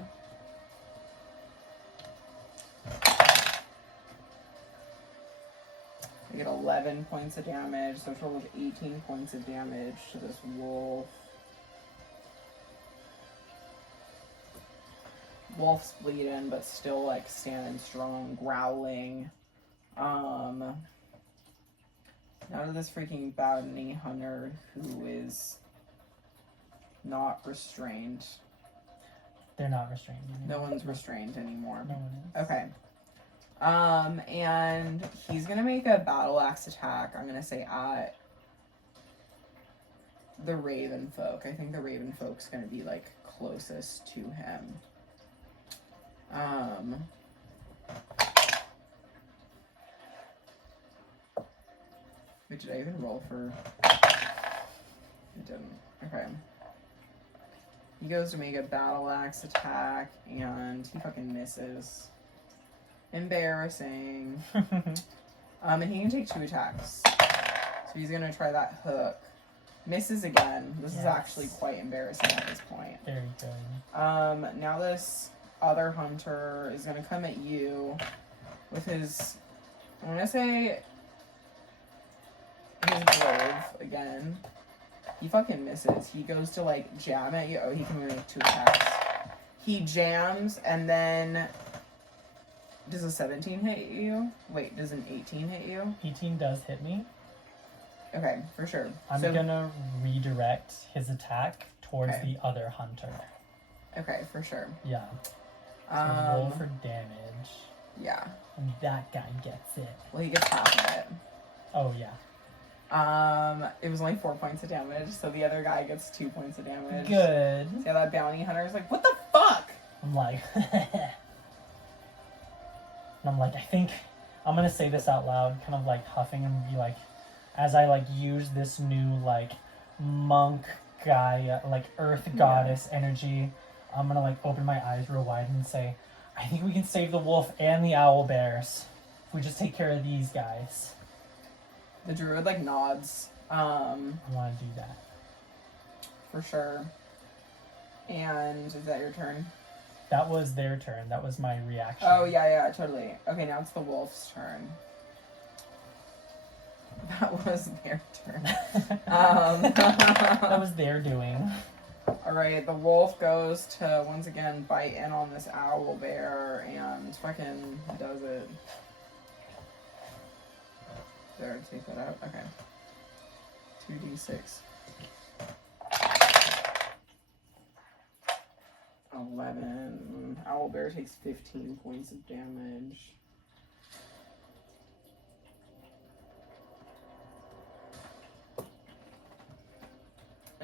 they get 11 points of damage, so a total of 18 points of damage to this wolf. Wolf's bleeding, but still like standing strong, growling. Now to this freaking bounty hunter who is not restrained. They're not restrained anymore. No one's restrained anymore. No one is. Okay. And he's gonna make a battle axe attack, I'm gonna say at the Raven folk. I think the Raven folk's gonna be like closest to him. Wait, did I even roll for? I didn't. Okay. He goes to make a battle axe attack and he fucking misses. Embarrassing. And he can take 2 attacks. So he's gonna try that hook. Misses again. This is actually quite embarrassing at this point. Very good. Now this other hunter is gonna come at you with his, I'm gonna say his glaive again. He fucking misses. He goes to like jam at you. Oh, he can make 2 attacks. He jams and then does a 17 hit you? Wait, does an 18 hit you? 18 does hit me. Okay, for sure. I'm gonna redirect his attack towards the other hunter. Okay, for sure. Yeah. So roll for damage. Yeah. And that guy gets it. Well, he gets half of it. Oh, yeah. It was only 4 points of damage, so the other guy gets 2 points of damage. Good. So yeah, that bounty hunter is like, what the fuck? I'm like, and I'm like, I think I'm gonna say this out loud, kind of like huffing and be like, as I like use this new like monk guy, like earth goddess energy, I'm gonna like open my eyes real wide and say, I think we can save the wolf and the owl bears if we just take care of these guys. The druid like nods. I want to do that. For sure. And is that your turn? That was their turn. That was my reaction. Oh, yeah, totally. Okay, now it's the wolf's turn. That was their turn. That was their doing. Alright, the wolf goes to, once again, bite in on this owl bear and fucking does it. There, take that out. Okay. 2d6. 11. Owlbear takes 15 points of damage.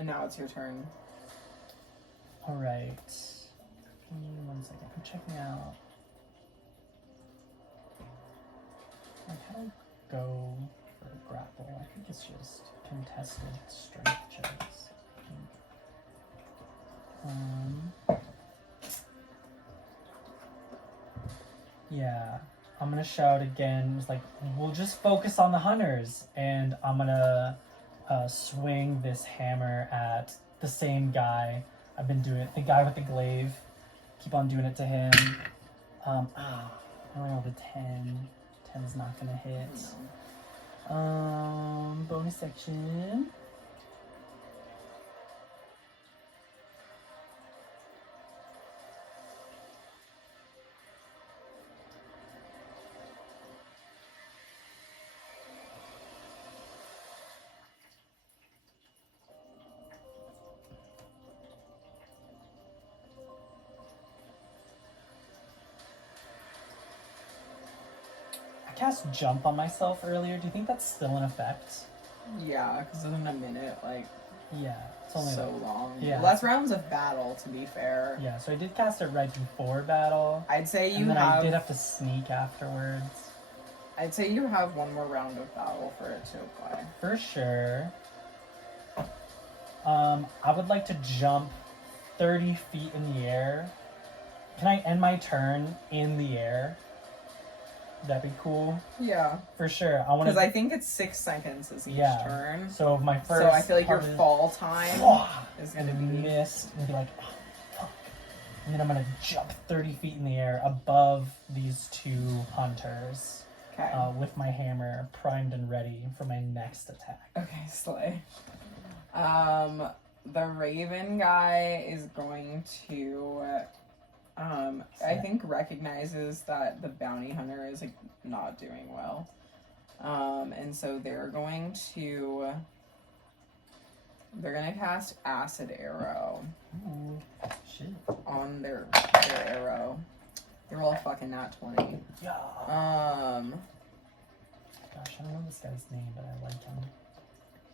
And now it's your turn. All right. Give me 1 second. I'm checking out. Like, how do I go for a grapple? I think it's just contested strength checks. Yeah. I'm gonna shout again. It's like, we'll just focus on the hunters, and I'm gonna swing this hammer at the same guy. I've been doing it. The guy with the glaive. Keep on doing it to him. I rolled a 10. 10's not gonna hit. Bonus section. I cast jump on myself earlier. Do you think that's still in effect? Yeah, because in a minute, like, Yeah, it's only so like, long. yeah. Less rounds of battle, to be fair. Yeah, so I did cast it right before battle. I'd say you and then have. I did have to sneak afterwards. I'd say you have one more round of battle for it to apply. For sure. I would like to jump 30 feet in the air. Can I end my turn in the air? That'd be cool. Yeah. For sure. I want Because I think it's 6 seconds is each turn. So my first. So I feel like your fall time is going to be missed and be like, oh, fuck. And then I'm gonna jump 30 feet in the air above these two hunters. Okay. With my hammer primed and ready for my next attack. Okay, slay. The Raven guy is going to, I think recognizes that the bounty hunter is like not doing well. And so they're gonna cast Acid Arrow. Ooh, shit. On their arrow. They roll a fucking nat 20. Yeah. Gosh, I don't know this guy's name, but I like him.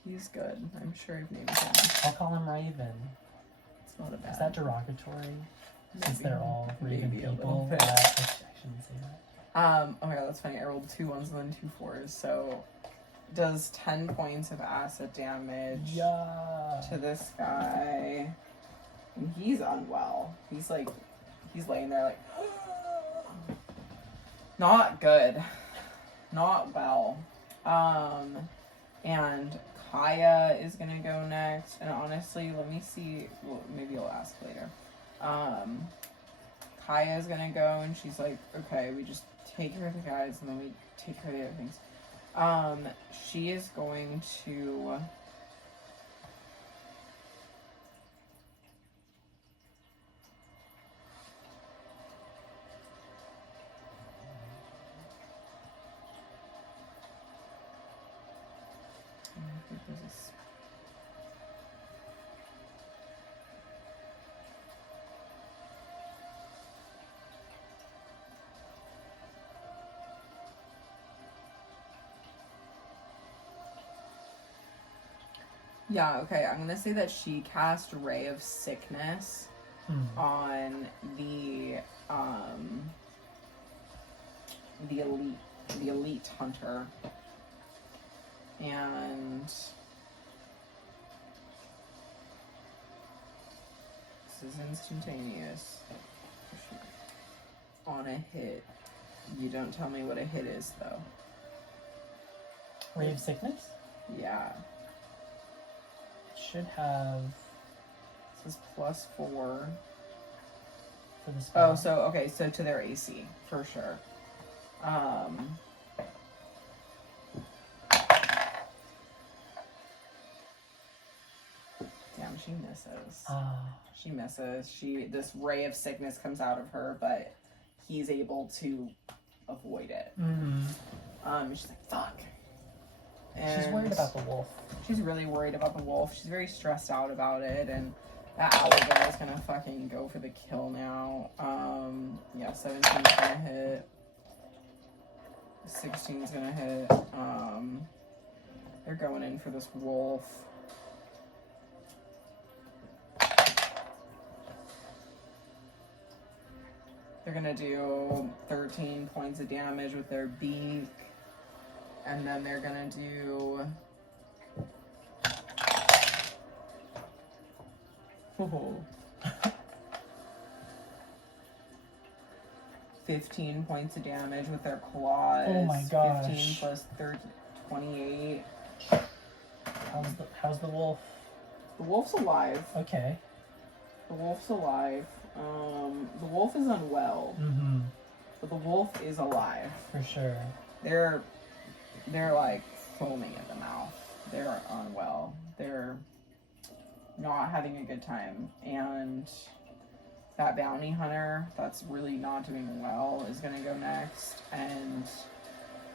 He's good. I'm sure I've named him. I'll call him Raven. It's not a bad. Is that derogatory? Since Maybe. they're all Raven Maybe a people. little bit. I shouldn't say that. Okay, that's funny. I rolled 2 1s and then 2 4s, so does 10 points of acid damage to this guy. And he's unwell. He's laying there like not good. Not well. And Kaya is gonna go next. And honestly, let me see. Well, maybe I'll ask later. Kaya is gonna go, and she's like, okay, we just take care of the guys, and then we take care of the other things. She is going to. Yeah, okay, I'm gonna say that she cast Ray of Sickness on the elite hunter. And this is instantaneous. On a hit. You don't tell me what a hit is, though. Ray of Sickness? Yeah. Should have. This is +4. For the spell. Oh, so, okay, so to their AC, for sure. Damn, she misses. She misses. This ray of sickness comes out of her, but he's able to avoid it. She's like, fuck. And she's worried about the wolf. She's really worried about the wolf. She's very stressed out about it, and that owl girl is gonna fucking go for the kill now. Yeah, 17's gonna hit. 16's gonna hit. They're going in for this wolf. They're gonna do 13 points of damage with their beak. And then they're gonna do... Oh. 15 points of damage with their claws. Oh my gosh. 15 plus 30, 28. How's the wolf? The wolf's alive. Okay. The wolf's alive. The wolf is unwell. Mm-hmm. But the wolf is alive. For sure. They're like foaming at the mouth. They're unwell. They're not having a good time. And that bounty hunter that's really not doing well is gonna go next, and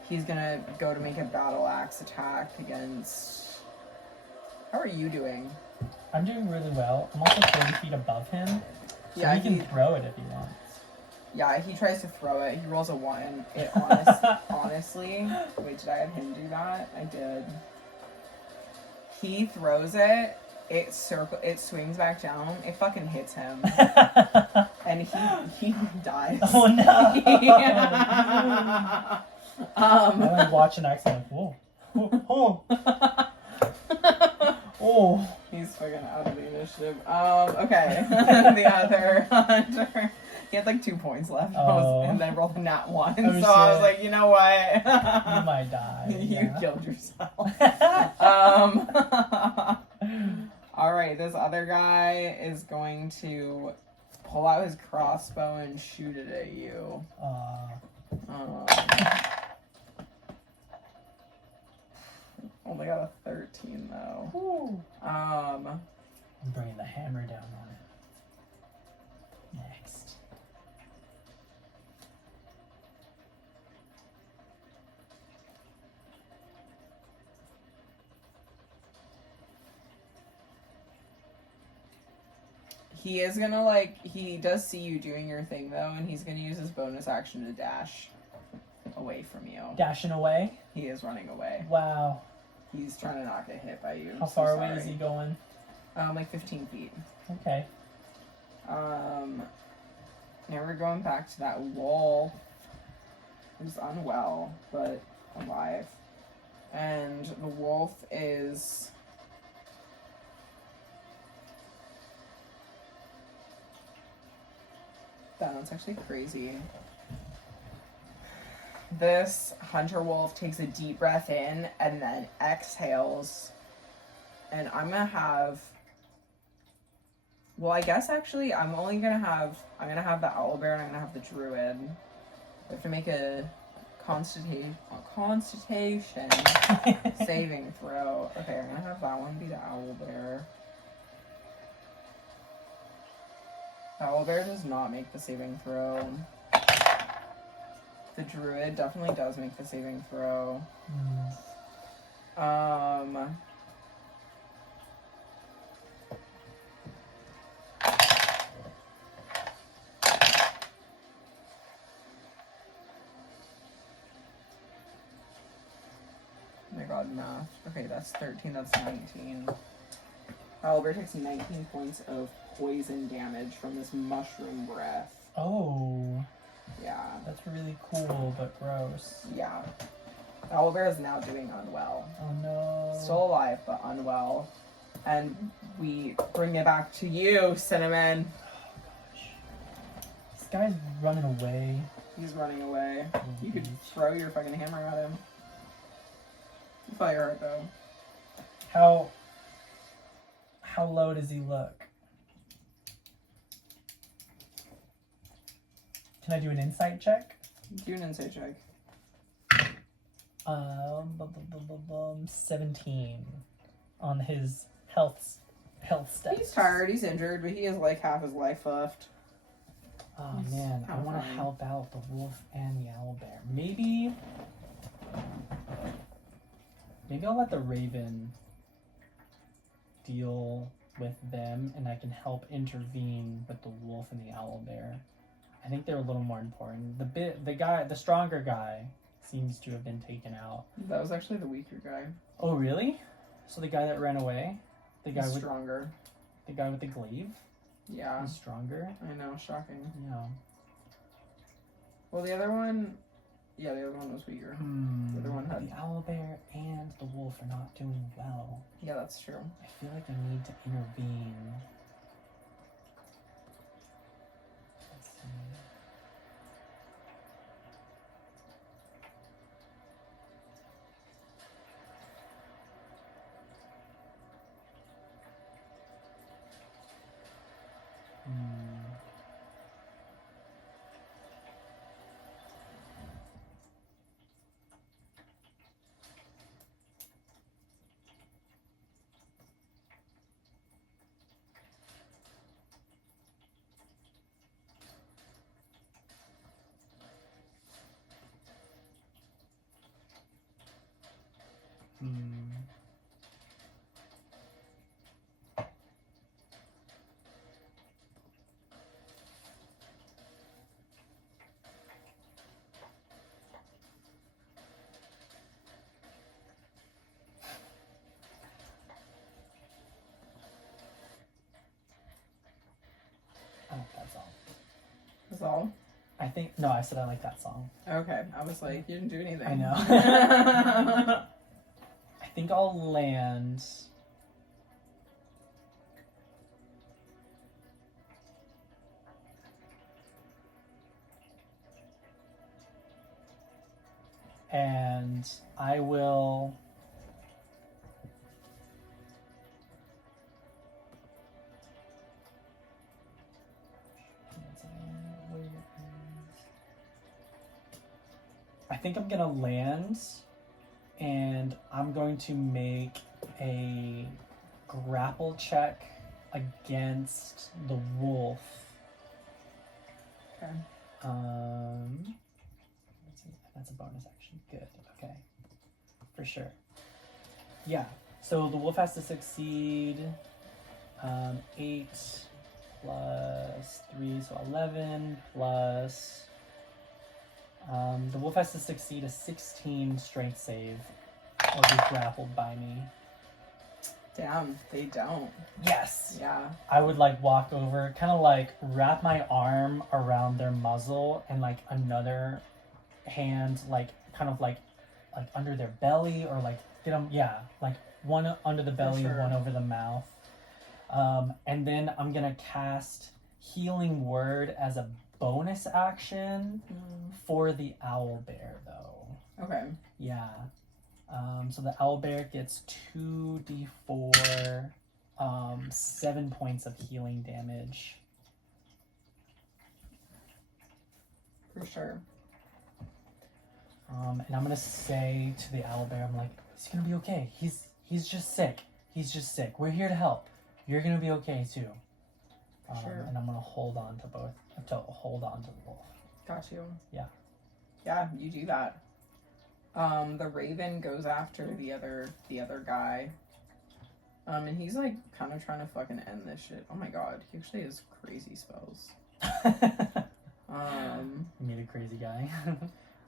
he's gonna go to make a battle axe attack against... How are you doing? I'm doing really well. I'm also 30 feet above him, so Yeah, he can throw it if he wants. Yeah, he tries to throw it. He rolls a 1. It honestly, wait, did I have him do that? I did. He throws it. It swings back down. It fucking hits him, and he dies. Oh no! I like watch an axe like, whoa, oh. Oh. He's fucking out of the initiative. Okay. The other hunter. He had like 2 points left. And then I rolled a nat 1. Oh, so I was like, you know what? You might die. You killed yourself. Alright, this other guy is going to pull out his crossbow and shoot it at you. Only got a 13 though. Ooh. I'm bringing the hammer down on it. Next. He is gonna he does see you doing your thing though, and he's gonna use his bonus action to dash away from you. Dashing away? He is running away. Wow. He's trying to not get hit by you. How far away is he going? Like 15 feet. Okay. Now we're going back to that wolf. Who's unwell, but alive. And the wolf is... That's actually crazy. This hunter wolf takes a deep breath in and then exhales. And I'm gonna have... Well, I guess actually I'm gonna have the owlbear and I'm gonna have the druid. I have to make a constitution saving throw. Okay, I'm gonna have that one be the owlbear. The owlbear does not make the saving throw. The druid definitely does make the saving throw. Oh my god, math. Okay, that's 13, that's 19. Owlbear takes 19 points of poison damage from this mushroom breath. Oh. Yeah. That's really cool, but gross. Yeah. Owlbear is now doing unwell. Oh no. Still alive, but unwell. And we bring it back to you, Cinnamon. Oh gosh. This guy's running away. He's running away. Oh, You could geez. throw your fucking hammer at him. He'll probably hurt though. How low does he look? Can I do an insight check? Do an insight check. 17 on his health stats. He's tired, he's injured, but he has like half his life left. Oh man, I want to help out the wolf and the owlbear. Maybe I'll let the raven deal with them, and I can help intervene with the wolf and the owlbear. I think they're a little more important. The stronger guy seems to have been taken out. That was actually the weaker guy. Oh really? So the guy that ran away, He's stronger. The guy with the glaive, Yeah. is stronger. I know, shocking. Yeah. Well, the other one... Yeah, the other one was weaker. The other one had... The owlbear and the wolf are not doing well. Yeah, that's true. I feel like I need to intervene. Let's see. I like that song. That's all? I think, no, I said I like that song. Okay, I was like, you didn't do anything. I know. I think I'll land. And I will. I think I'm gonna land, and I'm going to make a grapple check against the wolf. Okay. Let's see. That's a bonus action. Good. Okay. For sure. Yeah. So the wolf has to succeed 8 plus 3, so 11 plus... the wolf has to succeed a 16 strength save or be grappled by me. Damn, they don't. Yes! Yeah. I would like walk over, kind of like wrap my arm around their muzzle and like another hand like kind of like under their belly or like get them, yeah, like one under the belly, sure. One over the mouth. And then I'm gonna cast Healing Word as a bonus action for the owlbear though. Okay. Yeah. So the owlbear gets 2d4 7 points of healing damage. For sure. And I'm gonna say to the owlbear, I'm like, he's gonna be okay. He's just sick. He's just sick. We're here to help. You're gonna be okay too. Sure. And I'm gonna hold on to the wolf. Got you. Yeah. Yeah, you do that. The raven goes after the other guy. And he's like kind of trying to fucking end this shit. Oh my god, he actually has crazy spells. You made a crazy guy.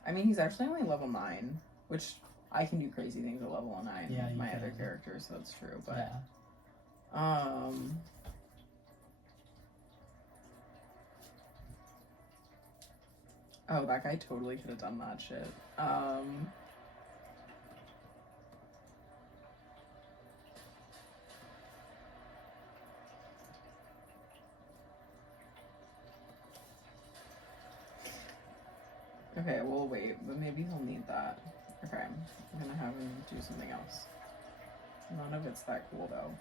I mean, he's actually only level 9, which I can do crazy things at level 9 Yeah, with my can. other characters, so it's true. But yeah. Oh, that guy totally could have done that shit. Okay, we'll wait, but maybe he'll need that. Okay, I'm gonna have him do something else. None of it's that cool though.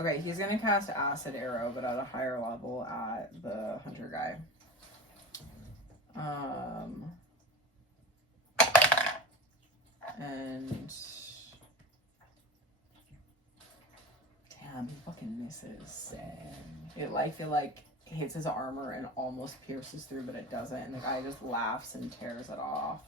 Okay, he's gonna cast Acid Arrow, but at a higher level at the hunter guy. And damn, he fucking misses. It hits his armor and almost pierces through, but it doesn't, and the guy just laughs and tears it off.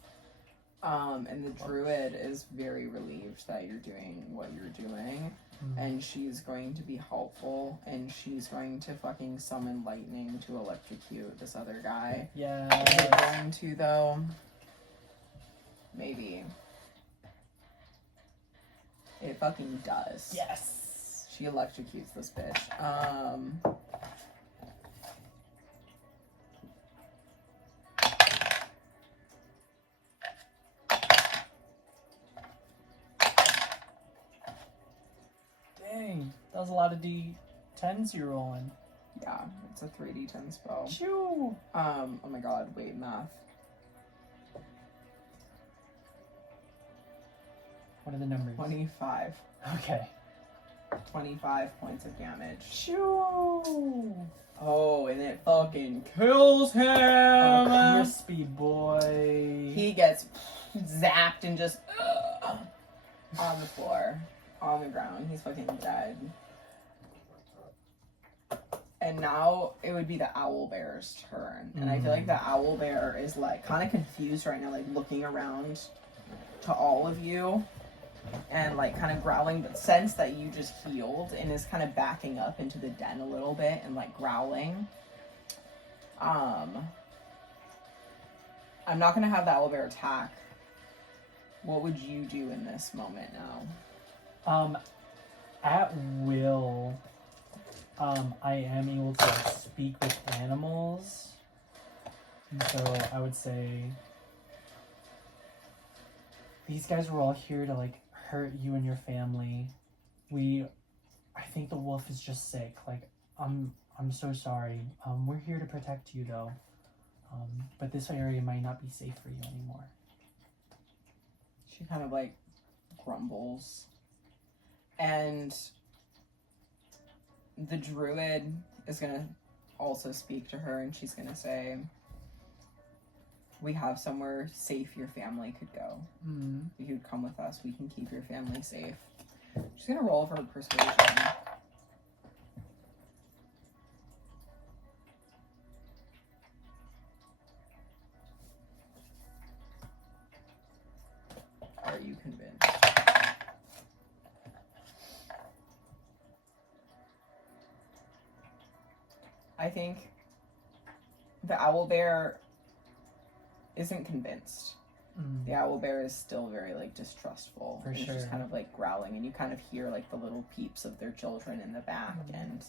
And the druid is very relieved that you're doing what you're doing, and she's going to be helpful, and she's going to fucking summon lightning to electrocute this other guy. Yeah. Is it going to though? Maybe. It fucking does. Yes. She electrocutes this bitch. was a lot of D10s you're rolling. Yeah, it's a 3d10 spell. Shoo! Oh my god, wait, math. What are the numbers? 25. Okay. 25 points of damage. Shoo! Oh, and it fucking kills him! Oh, crispy boy. He gets zapped and just on the floor, on the ground. He's fucking dead. And now it would be the owlbear's turn. And I feel like the owlbear is like kind of confused right now, like looking around to all of you and like kind of growling, but sense that you just healed and is kind of backing up into the den a little bit and like growling. I'm not gonna have the owlbear attack. What would you do in this moment now? At will, I am able to like, speak with animals. And so I would say these guys were all here to like hurt you and your family. I think the wolf is just sick. Like, I'm so sorry. We're here to protect you though. But this area might not be safe for you anymore. She kind of like grumbles. And the druid is gonna also speak to her and she's gonna say, we have somewhere safe your family could go. If you would come with us, we can keep your family safe. She's gonna roll for her persuasion. Are you convinced? I think the owlbear isn't convinced. The owlbear is still very like distrustful. For It's sure. just kind of like growling, and you kind of hear like the little peeps of their children in the back, and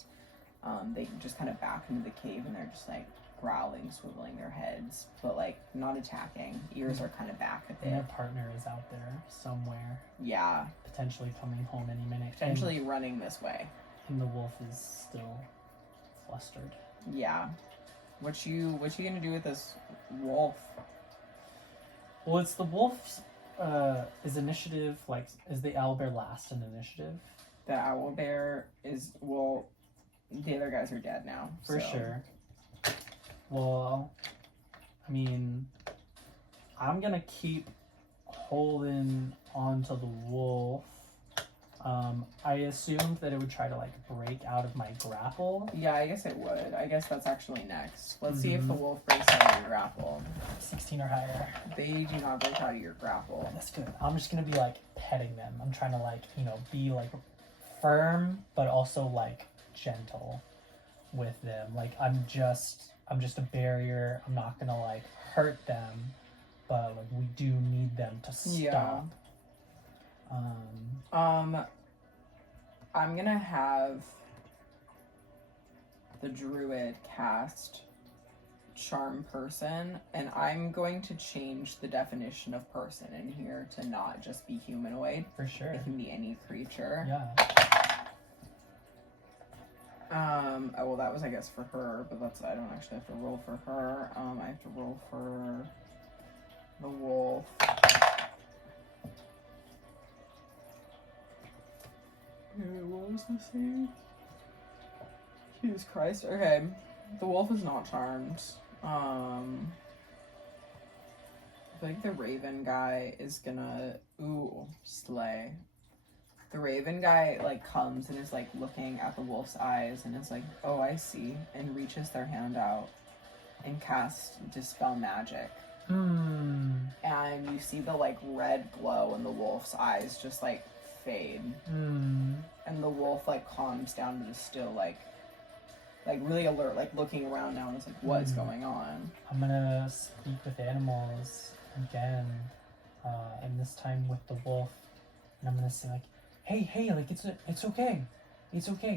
they just kind of back into the cave, and they're just like growling, swiveling their heads, but like not attacking. Ears are kind of back a And their bit. partner is out there somewhere, Yeah, potentially coming home any minute. potentially running this way. And the wolf is still flustered. Yeah. What you gonna do with this wolf? Well, it's the wolf's is initiative, like, is the owlbear last in initiative? The owlbear is, well, the other guys are dead now. For so. sure. Well, I mean, I'm gonna keep holding on to the wolf. I assumed that it would try to like break out of my grapple. Yeah, I guess it would. I guess that's actually next. Let's see if the wolf breaks out of your grapple. 16 or higher. They do not break out of your grapple. That's good. I'm just gonna be like petting them. I'm trying to like, you know, be like firm but also like gentle with them. Like I'm just a barrier. I'm not gonna like hurt them, but like we do need them to stop. Yeah. I'm gonna have the druid cast charm person, and I'm going to change the definition of person in here to not just be humanoid. For sure. It can be any creature. Yeah. Oh, well, that was, I guess, for her, but that's, I don't actually have to roll for her. I have to roll for the wolf. What was this thing? Jesus Christ. Okay. The wolf is not charmed. I feel like the raven guy is gonna... Ooh, slay. The raven guy, like, comes and is, like, looking at the wolf's eyes and is like, oh, I see, and reaches their hand out and casts Dispel Magic. And you see the, like, red glow in the wolf's eyes just, like, fade. And the wolf, like, calms down to the still, like really alert, like, looking around now and is like, what's going on? I'm gonna speak with animals again, and this time with the wolf, and I'm gonna say like, hey, like it's okay.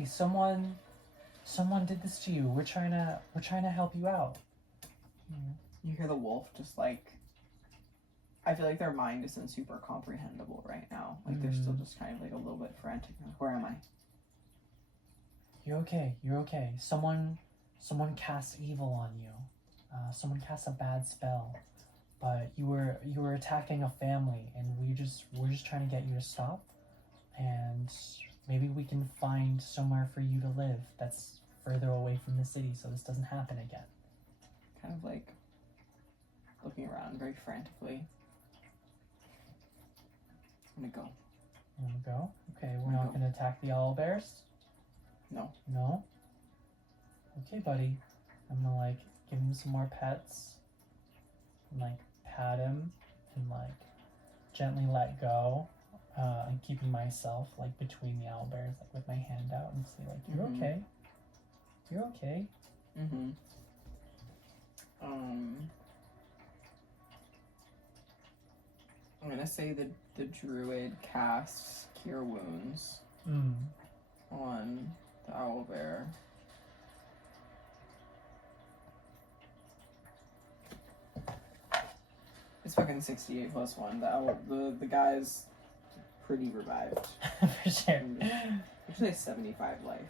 Someone did this to you. We're trying to help you out. You hear the wolf just like, I feel like their mind isn't super comprehensible right now. Like they're still just kind of like a little bit frantic. Like, where am I? You're okay. Someone cast evil on you. Someone cast a bad spell. But you were attacking a family, and we're just trying to get you to stop. And maybe we can find somewhere for you to live that's further away from the city, so this doesn't happen again. Kind of like looking around very frantically. I'm gonna go. You wanna go? Okay, we're not gonna attack the owlbears? No. No? Okay, buddy. I'm gonna like give him some more pets and like pat him and like gently let go. And keeping myself like between the owlbears, like with my hand out, and say like, "You're okay. You're okay." Mm-hmm. I'm gonna say the druid casts Cure Wounds on the owlbear. It's fucking 68 plus 1. The guy's pretty revived. For sure. Actually, 75 life.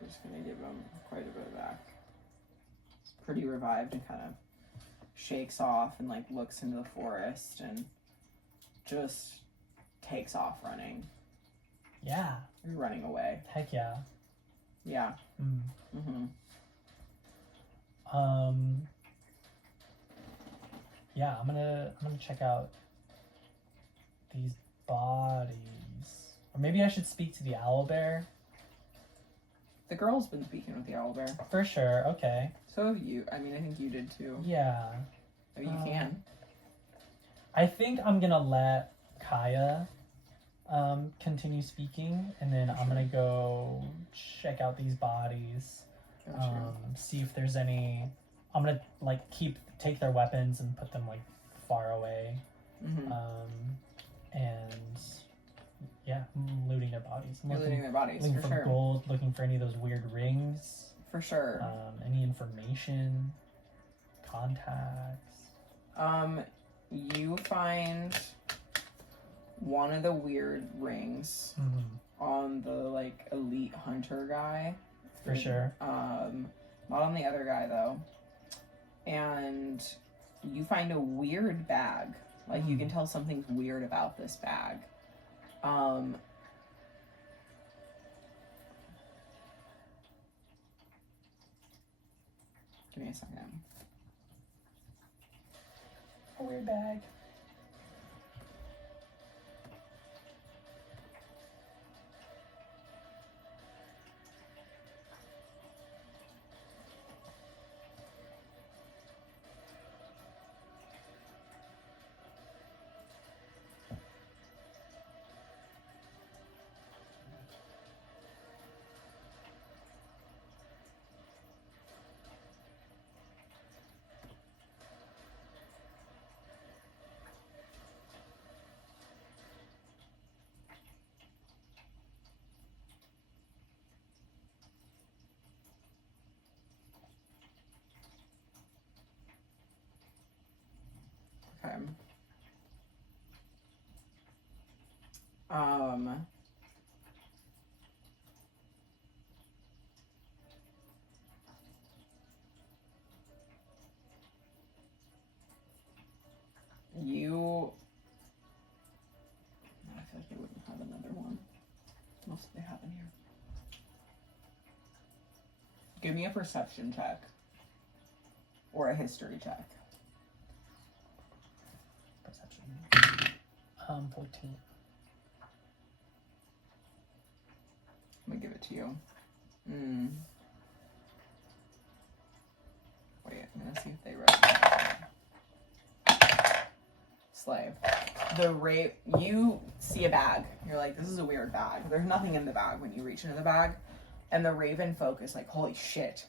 I'm just gonna give him quite a bit back. He's pretty revived and kind of shakes off and like looks into the forest and just takes off running. Yeah. He's running away. Heck yeah. Yeah. Mm-hmm. Yeah, I'm gonna check out these bodies. Or maybe I should speak to the owlbear. The girl's been speaking with the owlbear. For sure, okay. So have you. I mean, I think you did too. Yeah. Oh, you can. I think I'm gonna let Kaya continue speaking, and then I'm gonna go check out these bodies. Gotcha. See if there's any. I'm gonna like take their weapons and put them like far away. Mm-hmm. And yeah, looting their bodies. Looting their bodies, looking for for sure. gold, looking for any of those weird rings. For sure. Any information, contacts. You find one of the weird rings on the like elite hunter guy. For sure. Not on the other guy though. And you find a weird bag. Like you can tell something's weird about this bag. Give me a second. A weird bag. Okay. I feel like they wouldn't have another one. What else do they have in here? Give me a perception check. Or a history check. Perception. 14. Let me give it to you. Wait, I'm gonna see if they wrote it. Slave. You see a bag. You're like, this is a weird bag. There's nothing in the bag when you reach into the bag. And the raven folk is like, holy shit.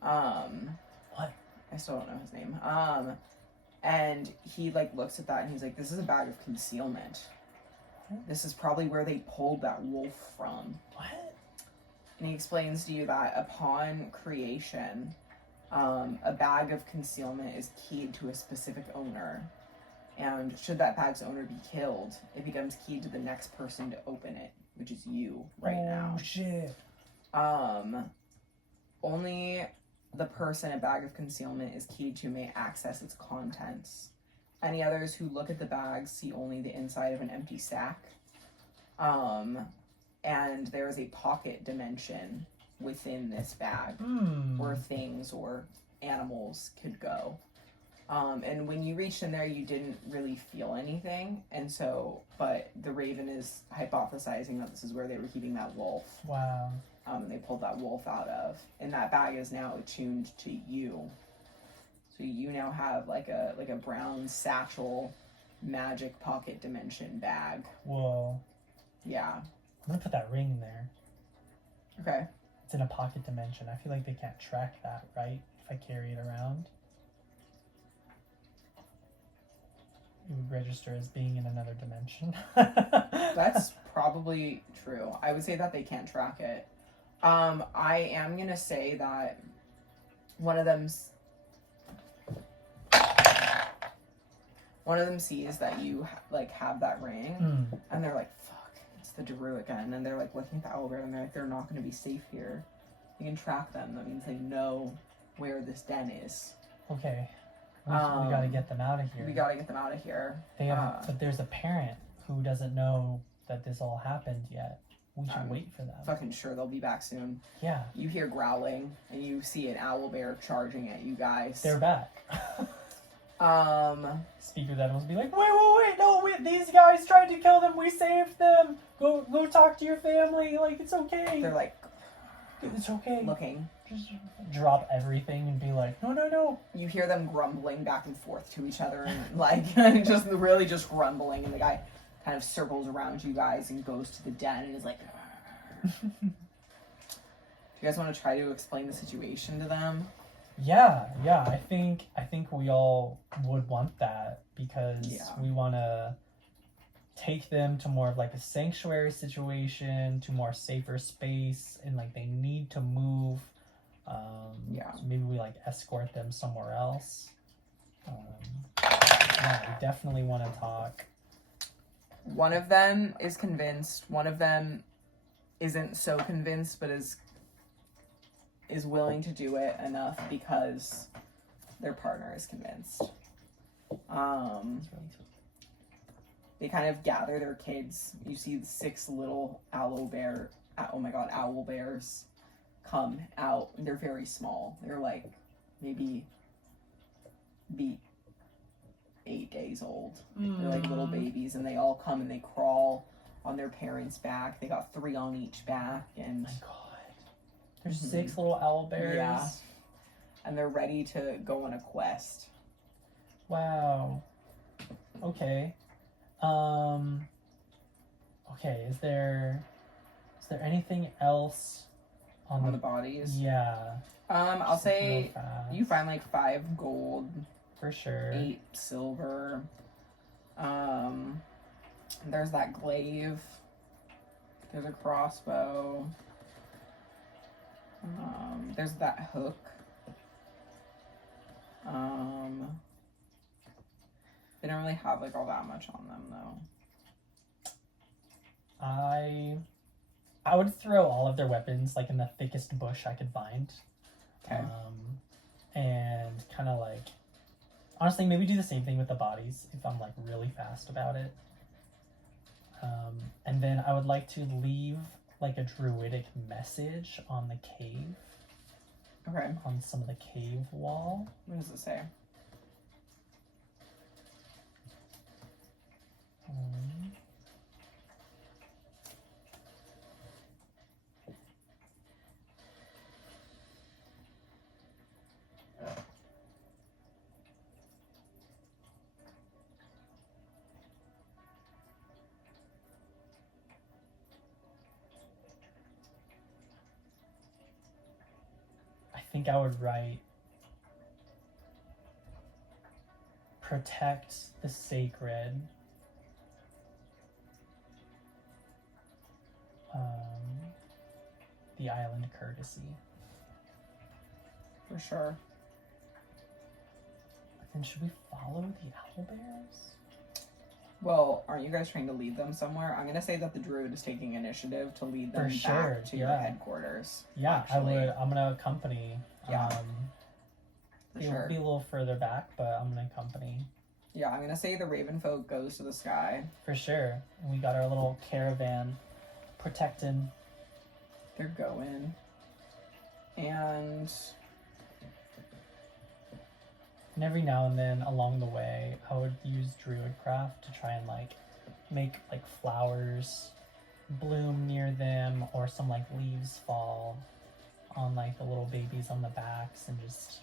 What? I still don't know his name. And he like looks at that and he's like, this is a bag of concealment. This is probably where they pulled that wolf from. What? And he explains to you that upon creation, a bag of concealment is keyed to a specific owner. And should that bag's owner be killed, it becomes keyed to the next person to open it. which is you right now. Oh, shit. Only the person a bag of concealment is keyed to may access its contents. Any others who look at the bags see only the inside of an empty sack. And there is a pocket dimension within this bag where things or animals could go. And when you reached in there, you didn't really feel anything. And so, but the Raven is hypothesizing that this is where they were keeping that wolf. Wow. And they pulled that wolf out of. And that bag is now attuned to you. So you now have like a brown satchel magic pocket dimension bag. Whoa. Yeah. I'm gonna put that ring there. Okay. It's in a pocket dimension. I feel like they can't track that, right? If I carry it around. It would register as being in another dimension. That's probably true. I would say that they can't track it. I am gonna say that one of them sees that you like have that ring, and they're like, "Fuck, it's the Drew again." And they're like looking at the owlbear, and they're like, "They're not gonna be safe here. You can track them. That means they know where this den is." Okay. We gotta get them out of here. We gotta get them out of here. They have, but there's a parent who doesn't know that this all happened yet. We should wait for them. Fucking sure they'll be back soon. Yeah. You hear growling, and you see an owlbear charging at you guys. They're back. Speaker that will be like, wait, no, these guys tried to kill them. We saved them. Go talk to your family. Like, it's okay. They're like, it's okay. Looking. Just drop everything and be like, no. You hear them grumbling back and forth to each other, and like just grumbling, and the guy kind of circles around you guys and goes to the den and is like, do you guys want to try to explain the situation to them? Yeah, I think we all would want that, because we want to take them to more of like a sanctuary situation, to more safer space, and like they need to move. So maybe we like escort them somewhere else. We definitely want to talk. One of them is convinced. One of them isn't so convinced, but is willing to do it enough because their partner is convinced. They kind of gather their kids. You see the 6 little owl bears come out. They're very small. They're like maybe 8 days old. They're like little babies, and they all come and they crawl on their parents' back. They got 3 on each back, and my God. There's 6 little owl bears. Yeah. And they're ready to go on a quest. Wow. Okay. Okay, is there anything else on the bodies? Yeah. I'll say you find like 5 gold. For sure. 8 silver. There's that glaive. There's a crossbow. There's that hook. They don't really have like all that much on them though. I would throw all of their weapons like in the thickest bush I could find. Okay. And kind of like, honestly, maybe do the same thing with the bodies if I'm like really fast about it. And then I would like to leave like a druidic message on the cave. Okay. On some of the cave wall. What does it say? I think I would write, protect the sacred. The island courtesy. For sure. Then should we follow the owlbears? Well, aren't you guys trying to lead them somewhere? I'm gonna say that the druid is taking initiative to lead them back to your headquarters. Yeah, actually. I'm gonna accompany. Yeah. It'll be a little further back, but I'm gonna accompany. Yeah, I'm gonna say the raven folk goes to the sky. For sure. And we got our little caravan protecting. They're going. And every now and then along the way, I would use druidcraft to try and like make like flowers bloom near them, or some like leaves fall on like the little babies on the backs, and just,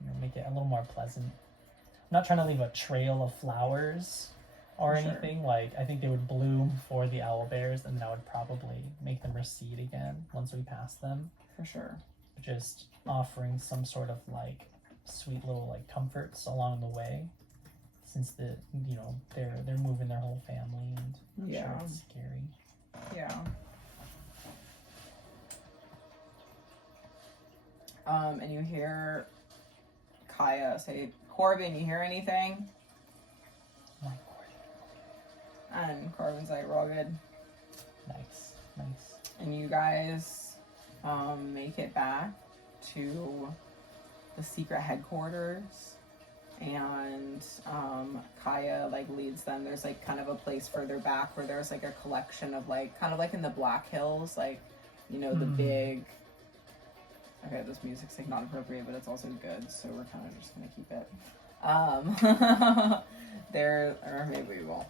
you know, make it a little more pleasant. I'm not trying to leave a trail of flowers or anything. Like, I think they would bloom for the owlbears, and then I would probably make them recede again once we pass them. For sure. Just offering some sort of like sweet little like comforts along the way, since they're moving their whole family, and I'm sure it's scary. Yeah. And you hear Kaya say, Corbin, you hear anything? My Corbin. And Corbin's like, we're all good. Nice. And you guys make it back to the secret headquarters, and Kaya like leads them. There's like kind of a place further back where there's like a collection of like, kind of like in the Black Hills, like, you know, the big, okay, this music's like not appropriate, but it's also good, so we're kind of just gonna keep it. Or maybe we won't.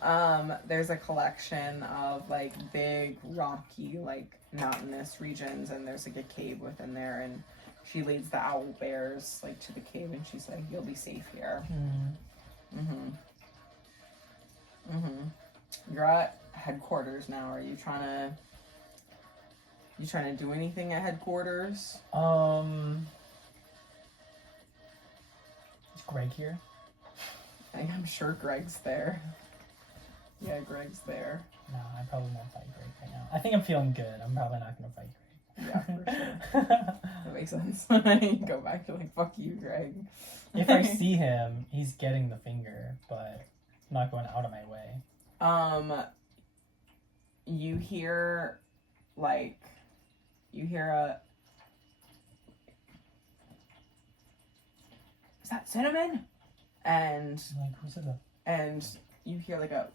There's a collection of like big rocky, like mountainous regions, and there's like a cave within there, and she leads the owl bears like to the cave, and she's like, you'll be safe here. You're at headquarters now. Are you trying to do anything at headquarters? Is Greg here? I'm sure Greg's there. Yeah, Greg's there. No, I probably won't fight Greg right now. I think I'm feeling good. I'm probably not gonna fight Greg. Yeah, for sure. That makes sense. You go back, you're like, fuck you, Greg. If I see him, he's getting the finger, but I'm not going out of my way. You hear a... Is that Cinnamon? And... Like, who's it? And you hear like a...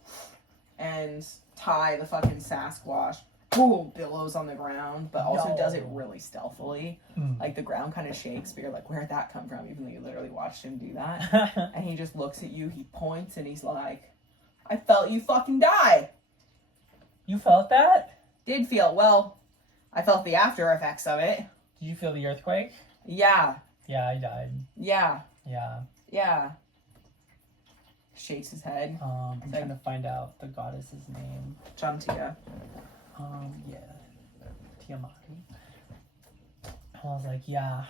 And Ty, the fucking Sasquatch, billows on the ground, but also does it really stealthily. Like, the ground kind of shakes, but you're like, where'd that come from? Even though you literally watched him do that. And he just looks at you, he points, and he's like, I felt you fucking die. You felt that? Did feel, well, I felt the after effects of it. Did you feel the earthquake? Yeah. Yeah, I died. Yeah. Yeah. Shakes his head. I'm trying to find out the goddess's name. Chantia. Yeah. Tiamat. I was like, yeah,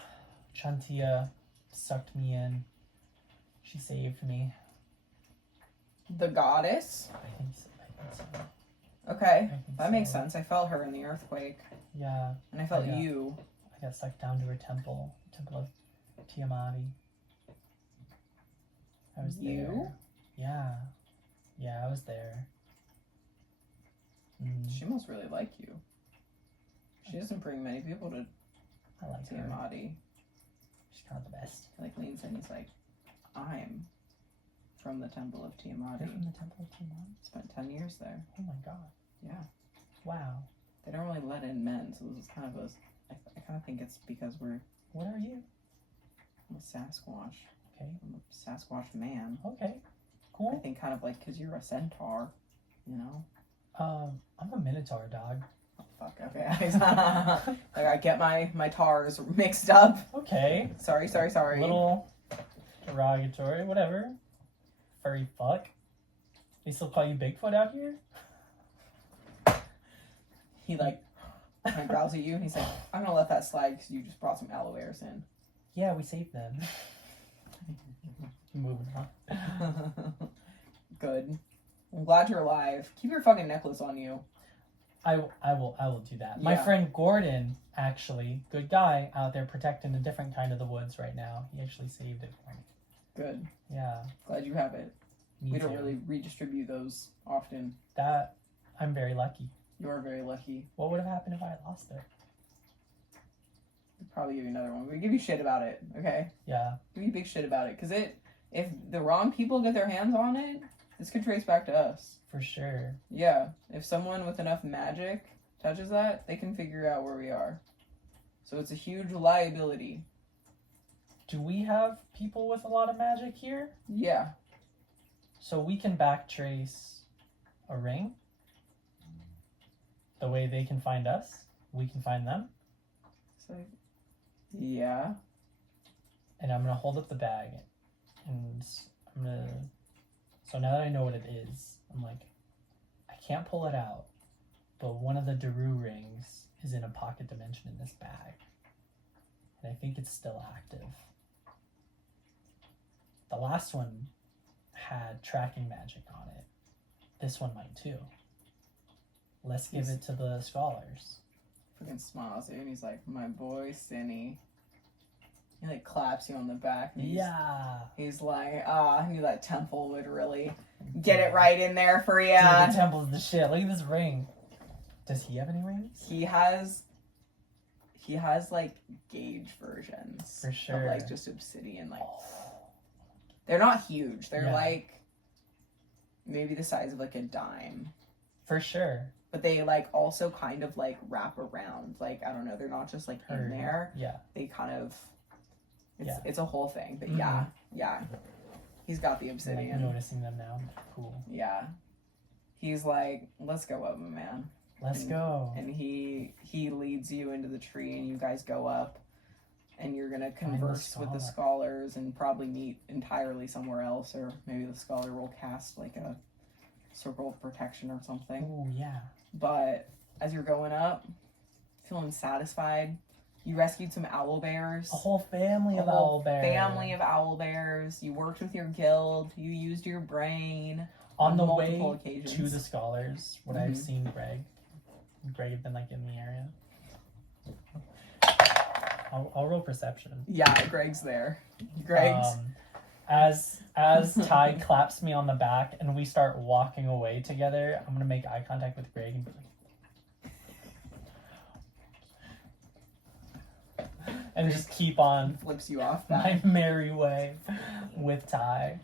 Chantia sucked me in. She saved me. The goddess? I think so. Okay, that makes sense. I felt her in the earthquake. Yeah. And I felt you. I got sucked down to her temple of Tiamat. I was there. Yeah, I was there. She must really like you. She doesn't bring many people to Tiamat. She's kind of the best. He like leans in, he's like, I'm from the temple of Tiamat. You're from the temple of Tiamat? Spent 10 years there. Oh my god. Yeah. Wow. They don't really let in men, so this is kind of I kind of think it's because we're... What are you? I'm a Sasquatch. Okay. I'm a Sasquatch man. Okay. Cool. I think kind of like because you're a centaur, you know? I'm a Minotaur, dog. Oh, fuck, okay. Like, I get my tars mixed up. Okay. Sorry. A little derogatory, whatever. Furry fuck. They still call you Bigfoot out here? He like kind of growls at you and he's like, I'm gonna let that slide because you just brought some aloe bears in. Yeah, we saved them. Moving on. Good. I'm glad you're alive. Keep your fucking necklace on you. I will do that. Yeah. My friend Gordon, actually, good guy, out there protecting a different kind of the woods right now. He actually saved it for me. Good. Yeah. Glad you have it. Me We don't too. really redistribute those often. That, I'm very lucky. You are very lucky. What would have happened if I had lost it? We'd probably give you another one. We give you shit about it, okay? Yeah. Give you big shit about it. Because if the wrong people get their hands on it, this could trace back to us. For sure. Yeah. If someone with enough magic touches that, they can figure out where we are. So it's a huge liability. Do we have people with a lot of magic here? Yeah. So we can backtrace a ring? The way they can find us? We can find them? So, yeah. And I'm going to hold up the bag. And I'm going to... So now that I know what it is, I'm like, I can't pull it out. But one of the Daru rings is in a pocket dimension in this bag. And I think it's still active. The last one had tracking magic on it. This one might too. Let's give it to the scholars. Freaking smiles at you and he's like, my boy Cinny. He like claps you on the back. And he's like, I knew that temple would really get it right in there for you. Dude, the temple's the shit. Look at this ring. Does he have any rings? He has like gauge versions. For sure. Of like just obsidian. Like they're not huge. They're like maybe the size of like a dime. For sure. But they like also kind of like wrap around. Like I don't know. They're not just like in there. Yeah. They kind of. It's a whole thing. But yeah. He's got the obsidian. I'm like noticing them now. Cool. Yeah. He's like, let's go up, my man. Let's go. And he leads you into the tree, and you guys go up, and you're gonna converse with the scholars and probably meet entirely somewhere else, or maybe the scholar will cast like a circle of protection or something. Oh yeah. But as you're going up, feeling satisfied, you rescued some owl bears. A whole family of owl bears. You worked with your guild. You used your brain on the multiple way occasions. to the scholars. Would I have seen Greg? Greg had been like in the area. I'll roll perception. Yeah, Greg's there. Greg's. As Ty claps me on the back and we start walking away together, I'm gonna make eye contact with Greg and be like, and just keep on flips you off my merry way with Ty.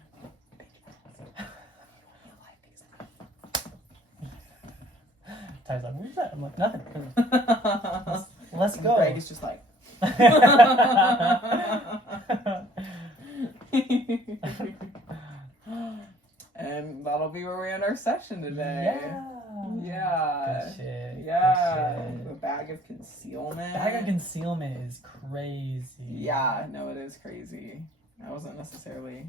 Ty's like, where's that? I'm like, nothing. Let's go. Greg is just like. And that'll be where we end our session today. Yeah. Good shit. Yeah. Good shit. The bag of concealment. Bag of concealment is crazy. Yeah, no, it is crazy. I wasn't necessarily.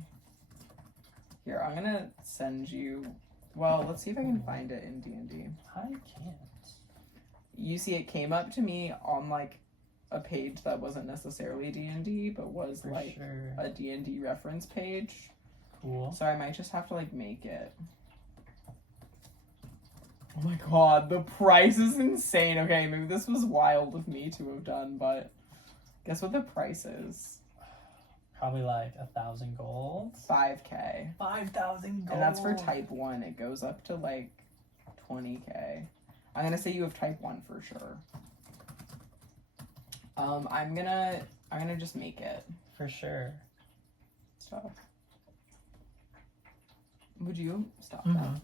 Here, I'm gonna send you. Well, let's see if I can find it in D&D. I can't. You see, it came up to me on like a page that wasn't necessarily D&D, but was For like sure. a D&D reference page. Cool. So I might just have to like make it. Oh my god, the price is insane. Okay, maybe this was wild of me to have done, but guess what the price is? Probably like 1,000 gold. 5K. 5,000 gold. And that's for type 1. It goes up to like 20K. I'm gonna say you have type 1 for sure. I'm gonna just make it. For sure. Stop. Would you stop that?